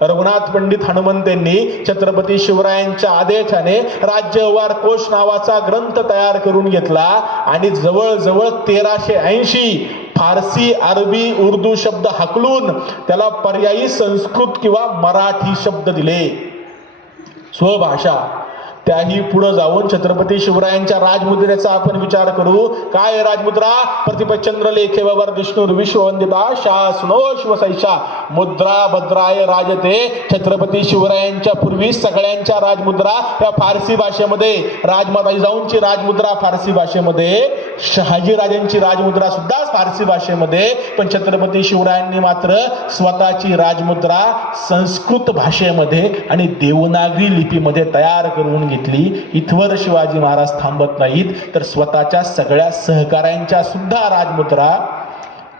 रघुनाथ पंडित हनुमंत यांनी छत्रपती शिवरायांच्या आदेशाने राज्यव्यवहार कोश नावाचा ग्रंथ तयार करून घेतला आणि जवळजवळ 1380 फारसी, अरबी, उर्दू शब्द हाकलून त्याला पर्यायी संस्कृत किंवा मराठी शब्द दिले. स्वभाषा. त्याही पुढे जाऊन छत्रपती शिवरायांच्या राजमुद्रेचा आपण विचार करू. काय राजमुद्रा? प्रतिपचंद्र लेखेवर विष्णू विश्ववंदिता शासनो शिवसैषा मुद्रा भद्राय राजते. छत्रपती शिवरायांच्या पूर्वी सगळ्यांच्या राजमुद्रा या फारसी भाषेमध्ये, राजमाता जिजाऊंची राजमुद्रा फारसी भाषेमध्ये, शहाजी राजांची राजमुद्रा सुद्धा फारसी भाषेमध्ये. पण छत्रपती शिवरायांनी मात्र स्वतःची राजमुद्रा संस्कृत भाषेमध्ये आणि देवनागरी लिपीमध्ये तयार करून घेतली. इथवर शिवाजी महाराज थांबत नाहीत, तर स्वतःच्या सगळ्या सहकाऱ्यांच्या सुद्धा राजमुद्रा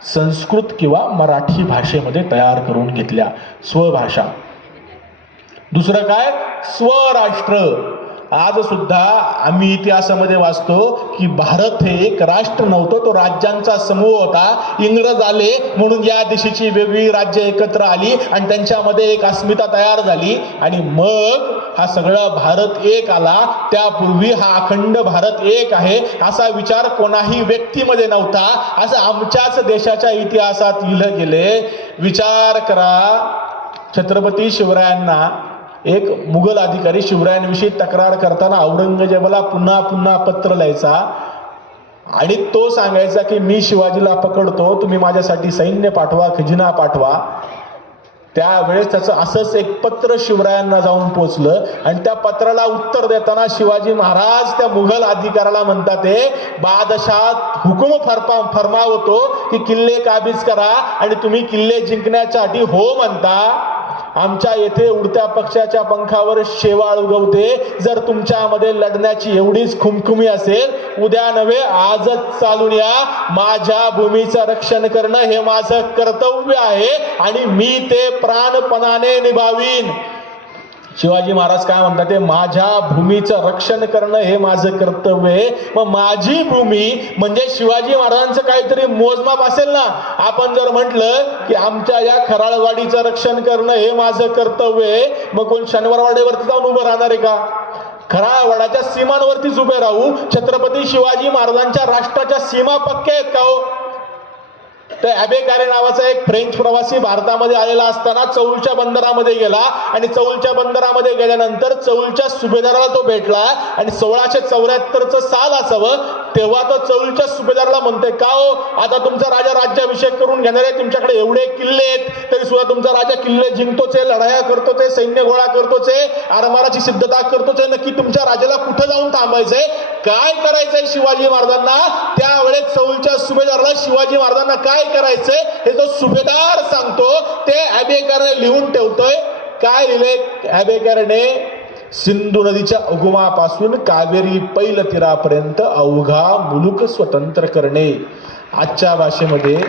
संस्कृत किंवा मराठी भाषेमध्ये तयार करून घेतल्या. स्वभाषा. दुसरं काय? स्वराष्ट्र. आज सुद्धा आम्ही इतिहासामध्ये वाचतो की भारत हे एक राष्ट्र नव्हतं, तो राज्यांचा समूह होता. इंग्रज आले म्हणून या देशाची वेगवेगळी राज्य एकत्र आली आणि त्यांच्यामध्ये एक अस्मिता तयार झाली आणि मग हा सगळा भारत एक आला. त्यापूर्वी हा अखंड भारत एक आहे असा विचार कोणाही व्यक्तीमध्ये नव्हता, असं आमच्याच देशाच्या इतिहासात लिहिलं गेले. विचार करा, छत्रपती शिवरायांना एक मुघल अधिकारी शिवरायांविषयी तक्रार करताना औरंगजेबाला पुन्हा पुन्हा पत्र लिहायचा आणि तो सांगायचा की मी शिवाजीला पकडतो, तुम्ही माझ्यासाठी सैन्य पाठवा, खजिना पाठवा. त्यावेळेस त्याचं असंच एक पत्र शिवरायांना जाऊन पोचलं आणि त्या पत्राला उत्तर देताना शिवाजी महाराज त्या मुघल अधिकाऱ्याला म्हणतात, ते बादशाह हुकुम फरमावतो की किल्ले काबीज करा आणि तुम्ही किल्ले जिंकण्यासाठी हो म्हणता. आमच्या येथे उडत्या पक्षाच्या पंखावर शेवाळ उगवते. जर तुमच्यामध्ये लढण्याची एवढीच खुमखुमी असेल, उद्या नव्हे आजच चालून या. माझ्या भूमीचं रक्षण करणं हे माझं कर्तव्य आहे आणि मी ते प्राणपणाने निभावीन. शिवाजी महाराज काय म्हणतात, ते माझ्या भूमीचं रक्षण करणं हे माझं कर्तव्य आहे. मग माझी भूमी म्हणजे शिवाजी महाराजांचं काहीतरी मोजमाप असेल ना. आपण जर म्हटलं की आमच्या या खराळवाडीचं रक्षण करणं हे माझं कर्तव्य आहे, मग कोण शनिवारवाड्यावरती जाऊन उभं राहणार आहे का? खराळवाड्याच्या सीमांवरतीच उभे राहू. छत्रपती शिवाजी महाराजांच्या राष्ट्राच्या सीमा पक्क्या आहेत का हो? तर ॲबेकारे नावाचा एक फ्रेंच प्रवासी भारतामध्ये आलेला असताना चौलच्या बंदरामध्ये गेला आणि चौलच्या बंदरामध्ये गेल्यानंतर चौलच्या सुभेदाराला तो भेटला आणि 1674चं साल असावं तेव्हा तो चौलच्या सुभेदाराला म्हणतोय, का हो आता तुमचा राजा राज्याभिषेक करून घेणार आहे, तुमच्याकडे एवढे किल्ले आहेत तरी सुद्धा तुमचा राजा किल्ले जिंकतोच आहे, लढाया करतोच आहे, सैन्य गोळा करतोच आहे, आरमाराची सिद्धता करतोच आहे. नक्की तुमच्या राजाला कुठं जाऊन थांबायचंय, काय करायचंय शिवाजी महाराजांना? त्यावेळेस चौलच्या सुभेदाराला शिवाजी महाराजांना काय करायचंय हे जो सुभेदार सांगतो ते ॲबेकरने लिहून ठेवतोय. काय लिहिलंय ॲबेकरने? सिंधू नदीच्या उगमापासून कावेरी पैल तीरापर्यंत अवघा मुलूक स्वतंत्र करणे. आजच्या भाषेमध्ये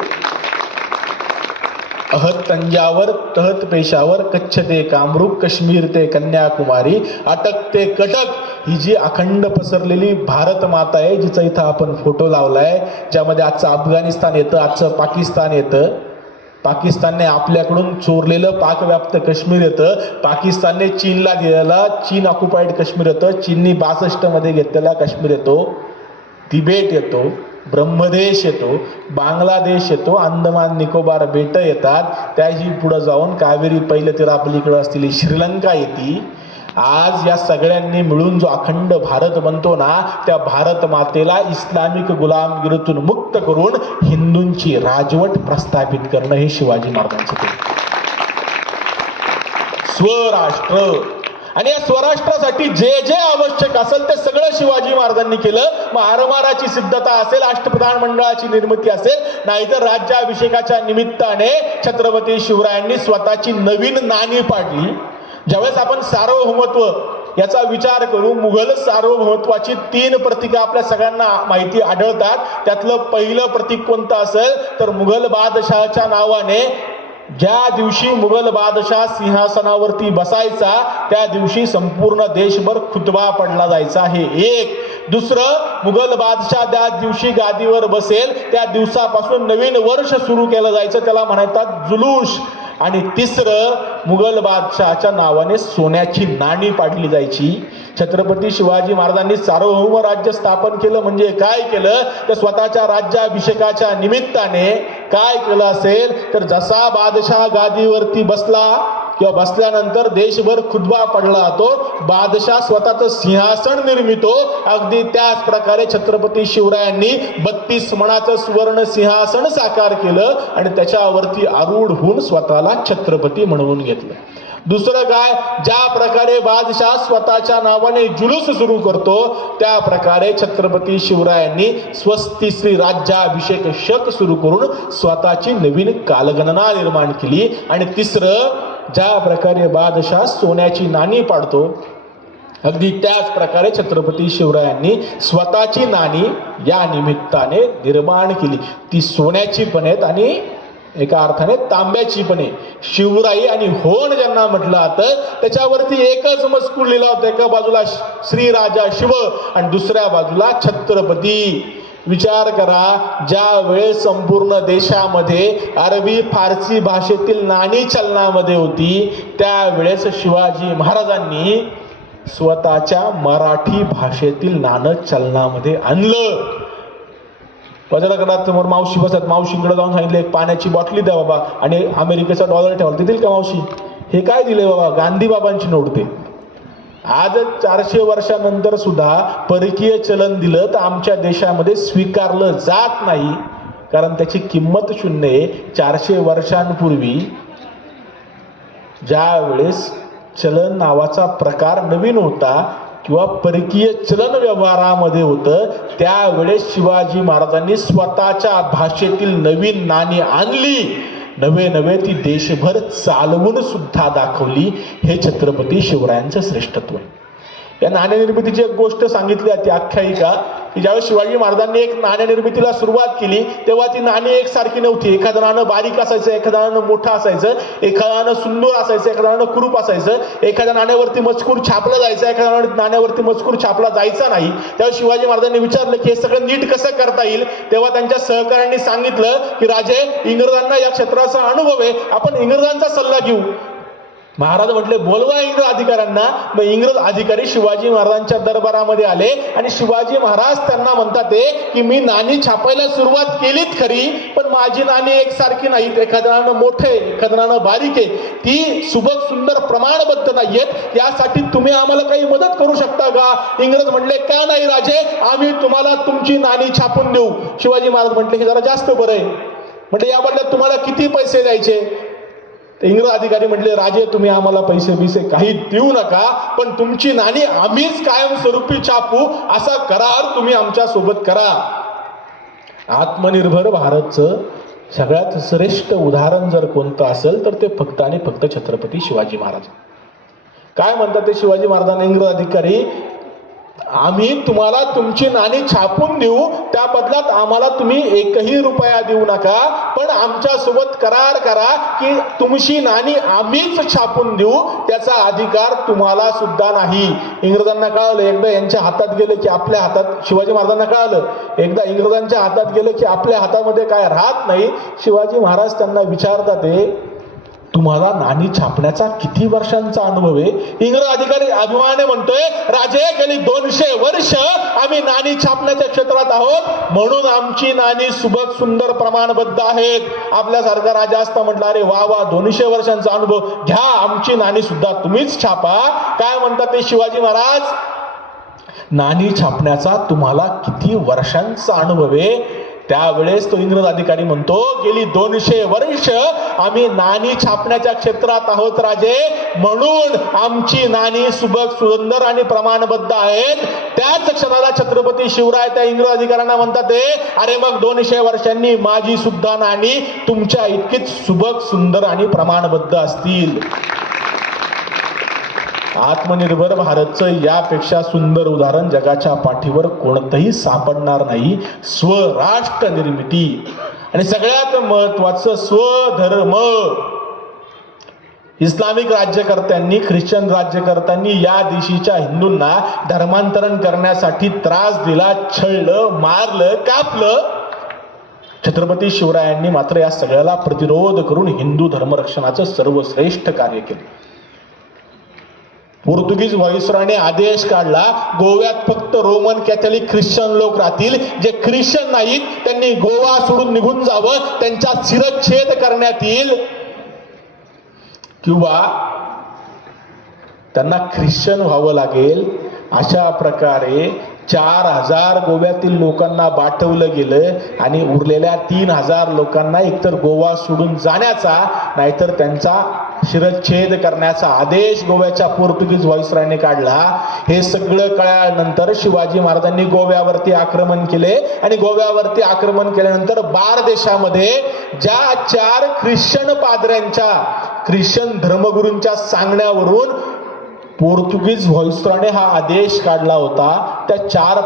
अहत तंजावर, तहत पेशावर, कच्छ ते कामरूप, काश्मीर ते कन्याकुमारी, अटक ते कटक ही जी अखंड पसरलेली भारत माता आहे, जिचा इथं आपण फोटो लावलाय, ज्यामध्ये आजचं अफगाणिस्तान येतं, आजचं पाकिस्तान येतं. पाकिस्तानने आपल्याकडून चोरलेलं पाकव्याप्त काश्मीर येतं, पाकिस्तानने चीनला दिलेला चीन ऑक्युपाईड काश्मीर येतं, चीननी 62 मध्ये घेतलेला काश्मीर येतो, तिबेट येतो, ब्रह्मदेश येतो, बांगलादेश येतो, अंदमान निकोबार बेट येतात, त्याही पुढे जाऊन कावेरी पैल तीरापलीकडे असलेली श्रीलंका येते. आज या सगळ्यांनी मिळून जो अखंड भारत बनतो ना, त्या भारत मातेला इस्लामिक गुलामगिरीतून मुक्त करून हिंदूंची राजवट प्रस्थापित करणं हे शिवाजी महाराजांचं केलं. स्वराष्ट्र आणि या स्वराष्ट्रासाठी जे जे आवश्यक असेल ते सगळं शिवाजी महाराजांनी केलं. मग आरमाराची सिद्धता असेल, अष्टप्रधान मंडळाची निर्मिती असेल, नाहीतर राज्याभिषेकाच्या निमित्ताने छत्रपती शिवरायांनी स्वतःची नवीन नाणी पाडली. ज्यावेळेस आपण सार्वभौमत्व याचा विचार करू, मुघल सार्वभौमत्वाची 3 प्रतीकं आपल्या सगळ्यांना माहिती आढळतात. त्यातलं पहिलं प्रतीक कोणतं असेल तर मुघल बादशाहच्या नावाने ज्या दिवशी मुघल बादशाह सिंहासनावरती बसायचा त्या दिवशी संपूर्ण देशभर खुतबा पडला जायचा, हे एक. दुसरं, मुघल बादशाह ज्या दिवशी गादीवर बसेल त्या दिवसापासून नवीन वर्ष सुरू केलं जायचं, त्याला म्हणतात जुलूस. आणि तिसरं, मुघल बादशाहच्या नावाने सोन्याची नाणी पाडली जायची. छत्रपती शिवाजी महाराजांनी सार्वभौम राज्य स्थापन केलं म्हणजे काय केलं तर स्वतःच्या राज्याभिषेकाच्या निमित्ताने काय केलं असेल तर जसा बादशाह गादीवरती बसला किंवा बसल्यानंतर देशभर खुतबा पडला जातो, बादशाह स्वतःचं सिंहासन निर्मितो, अगदी त्याच प्रकारे छत्रपती शिवरायांनी 32 मणाचं सुवर्ण सिंहासन साकार केलं आणि त्याच्यावरती आरूढ होऊन स्वतःला छत्रपती म्हणवून घेतलं. दुसरं काय, ज्या प्रकारे बादशाह स्वतःच्या नावाने जुलूस सुरू करतो त्या प्रकारे छत्रपती शिवरायांनी स्वस्ती श्री राज्याभिषेक शक सुरू करून स्वतःची नवीन कालगणना निर्माण केली. आणि तिसरं, ज्या प्रकारे बादशाह सोन्याची नाणी पाडतो अगदी त्याच प्रकारे छत्रपती शिवरायांनी स्वतःची नाणी या निमित्ताने निर्माण केली. ती सोन्याची पण आहेत आणि एका अर्थाने तांब्याची पण आहे. शिवराई आणि होण ज्यांना म्हटलं जातं त्याच्यावरती एकच मजकूर लिहिला होता. एका बाजूला श्री राजा शिव आणि दुसऱ्या बाजूला छत्रपती. विचार करा, ज्या वेळेस संपूर्ण देशामध्ये अरबी फारसी भाषेतील नाणी चलनामध्ये होती त्यावेळेस शिवाजी महाराजांनी स्वतःच्या मराठी भाषेतील नाणं चलनामध्ये आणलं. बाजारात समोर मावशी बसत, मावशींकडे जाऊन सांगितलं एक पाण्याची बॉटली द्या बाबा आणि अमेरिकेचा डॉलर ठेवला, देतील का मावशी? हे काय दिले बाबा? गांधी बाबांची नोट दे. आज 400 वर्षानंतर सुद्धा परकीय चलन दिलं तर आमच्या देशामध्ये स्वीकारलं जात नाही, कारण त्याची किंमत शून्य आहे. 400 वर्षांपूर्वी ज्या वेळेस चलन नावाचा प्रकार नवीन होता किंवा परकीय चलन व्यवहारामध्ये होतं त्यावेळेस शिवाजी महाराजांनी स्वतःच्या भाषेतील नवीन नाणी आणली. नवे ती देशभर चालवून सुद्धा दाखवली. हे छत्रपती शिवरायांचं श्रेष्ठत्व आहे. या नाण्य निर्मितीची एक गोष्ट सांगितली जाते, आख्यायिका, की ज्यावेळेस शिवाजी महाराजांनी एक नाण्य निर्मितीला सुरुवात केली तेव्हा ती नाणी एकसारखी नव्हती. एखादं नाणं बारीक असायचं, एखादं नाणं मोठं असायचं, एखादं नाणं सुंदर असायचं, एखादं नाणं कुरूप असायचं, एखाद्या नाण्यावरती मजकूर छापला जायचा, एखाद्या नाण्यावरती मजकूर छापला जायचा नाही. त्यावेळेस शिवाजी महाराजांनी विचारलं की हे सगळं नीट कसं करता येईल. तेव्हा त्यांच्या सहकाऱ्यांनी सांगितलं की राजे, इंग्रजांना या क्षेत्राचा अनुभव आहे, आपण इंग्रजांचा सल्ला घेऊ. महाराज म्हटले बोलवा इंग्रज अधिकाऱ्यांना. मग इंग्रज अधिकारी शिवाजी महाराजांच्या दरबारामध्ये आले आणि शिवाजी महाराज त्यांना म्हणतात की मी नाणी छापायला सुरुवात केलीत खरी, पण माझी नाणी एकसारखी नाहीत. एखादं नाणं मोठं आहे, एखादं नाणं बारीक आहे, ती सुबक सुंदर प्रमाणबद्ध नाहीयेत. यासाठी तुम्ही आम्हाला काही मदत करू शकता का? इंग्रज म्हटले का नाही राजे, आम्ही तुम्हाला तुमची नाणी छापून देऊ. शिवाजी महाराज म्हटले हे जरा जास्त बरं आहे. म्हटले या बदल्यात तुम्हाला किती पैसे द्यायचे? इंग्रज अधिकारी म्हटले राजे, तुम्ही आम्हाला पैसे बिसे काही देऊ नका, पण तुमची नाणी आम्हीच कायमस्वरूपी छापू असा करार तुम्ही आमच्या सोबत करा. आत्मनिर्भर भारतचं सगळ्यात श्रेष्ठ उदाहरण जर कोणतं असेल तर ते फक्त आणि फक्त छत्रपती शिवाजी महाराज. काय म्हणतात ते शिवाजी महाराजांना इंग्रज अधिकारी, आम्ही तुम्हाला तुमची नाणी छापून देऊ, त्या बदल्यात आम्हाला तुम्ही एकही रुपया देऊ नका, पण आमच्या सोबत करार करा की तुमची नाणी आम्हीच छापून देऊ, त्याचा अधिकार तुम्हाला सुद्धा नाही. इंग्रजांना कळालं, एकदा यांच्या हातात गेलं की आपल्या हातात, शिवाजी महाराजांना कळालं एकदा इंग्रजांच्या हातात गेलं की आपल्या हातामध्ये काय राहत नाही. शिवाजी महाराज त्यांना विचारतात तुम्हाला नाणी छापण्याचा किती वर्षांचा अनुभव आहे? इंग्रज अधिकारी अभिमानाने म्हणतोय राजे, गेली 200 वर्ष आम्ही नाणी छापण्याच्या क्षेत्रात आहोत, म्हणून आमची नाणी सुबक सुंदर प्रमाणबद्ध आहेत. आपल्यासारखा राजा असता म्हटलं अरे वा वा, 200 वर्षांचा अनुभव घ्या, आमची नाणी सुद्धा तुम्हीच छापा. काय म्हणतात ते शिवाजी महाराज, नाणी छापण्याचा तुम्हाला किती वर्षांचा अनुभव आहे? त्यावेळेस तो इंग्रज अधिकारी म्हणतो गेली 200 वर्ष आम्ही नाणी छापण्याच्या क्षेत्रात आहोत राजे, म्हणून आमची नाणी सुबक सुंदर आणि प्रमाणबद्ध आहेत. त्याच क्षणाला छत्रपती शिवराय त्या इंग्रज अधिकाऱ्यांना म्हणतात अरे मग 200 वर्षांनी माझी सुद्धा नाणी तुमच्या इतकीच सुबक सुंदर आणि प्रमाणबद्ध असतील. आत्मनिर्भर भारतचं यापेक्षा सुंदर उदाहरण जगाच्या पाठीवर कोणतंही सापडणार नाही. स्वराष्ट्र निर्मिती आणि सगळ्यात महत्वाचं स्वधर्म. इस्लामिक राज्यकर्त्यांनी, ख्रिश्चन राज्यकर्त्यांनी या देशीच्या हिंदूंना धर्मांतरण करण्यासाठी त्रास दिला, छळलं, मारलं, कापलं. छत्रपती शिवरायांनी मात्र या सगळ्याला प्रतिरोध करून हिंदू धर्मरक्षणाचं सर्वश्रेष्ठ कार्य केलं. पोर्तुगीज व्हाईसरॉयने आदेश काढला गोव्यात फक्त रोमन कॅथलिक ख्रिश्चन लोक राहतील, जे ख्रिश्चन नाहीत त्यांनी गोवा सोडून निघून जावं, त्यांचा शिरच्छेद करण्यात येईल किंवा त्यांना ख्रिश्चन व्हावं लागेल. अशा प्रकारे 4000 गोव्यातील लोकांना पाठवलं गेलं आणि उरलेल्या 3000 लोकांना एकतर गोवा सोडून जाण्याचा नाहीतर त्यांचा शिरच्छेद करण्याचा आदेश गोव्याच्या पोर्तुगीज व्हाईसरॉयने काढला. हे सगळं कळल्यानंतर शिवाजी महाराजांनी गोव्यावरती आक्रमण केले आणि गोव्यावरती आक्रमण केल्यानंतर बार देशामध्ये ज्या 4 ख्रिश्चन पाद्र्यांच्या, ख्रिश्चन धर्मगुरूंच्या सांगण्यावरून पोर्तुगीज व्हाईसरॉयने हा आदेश काढला होता, त्या 4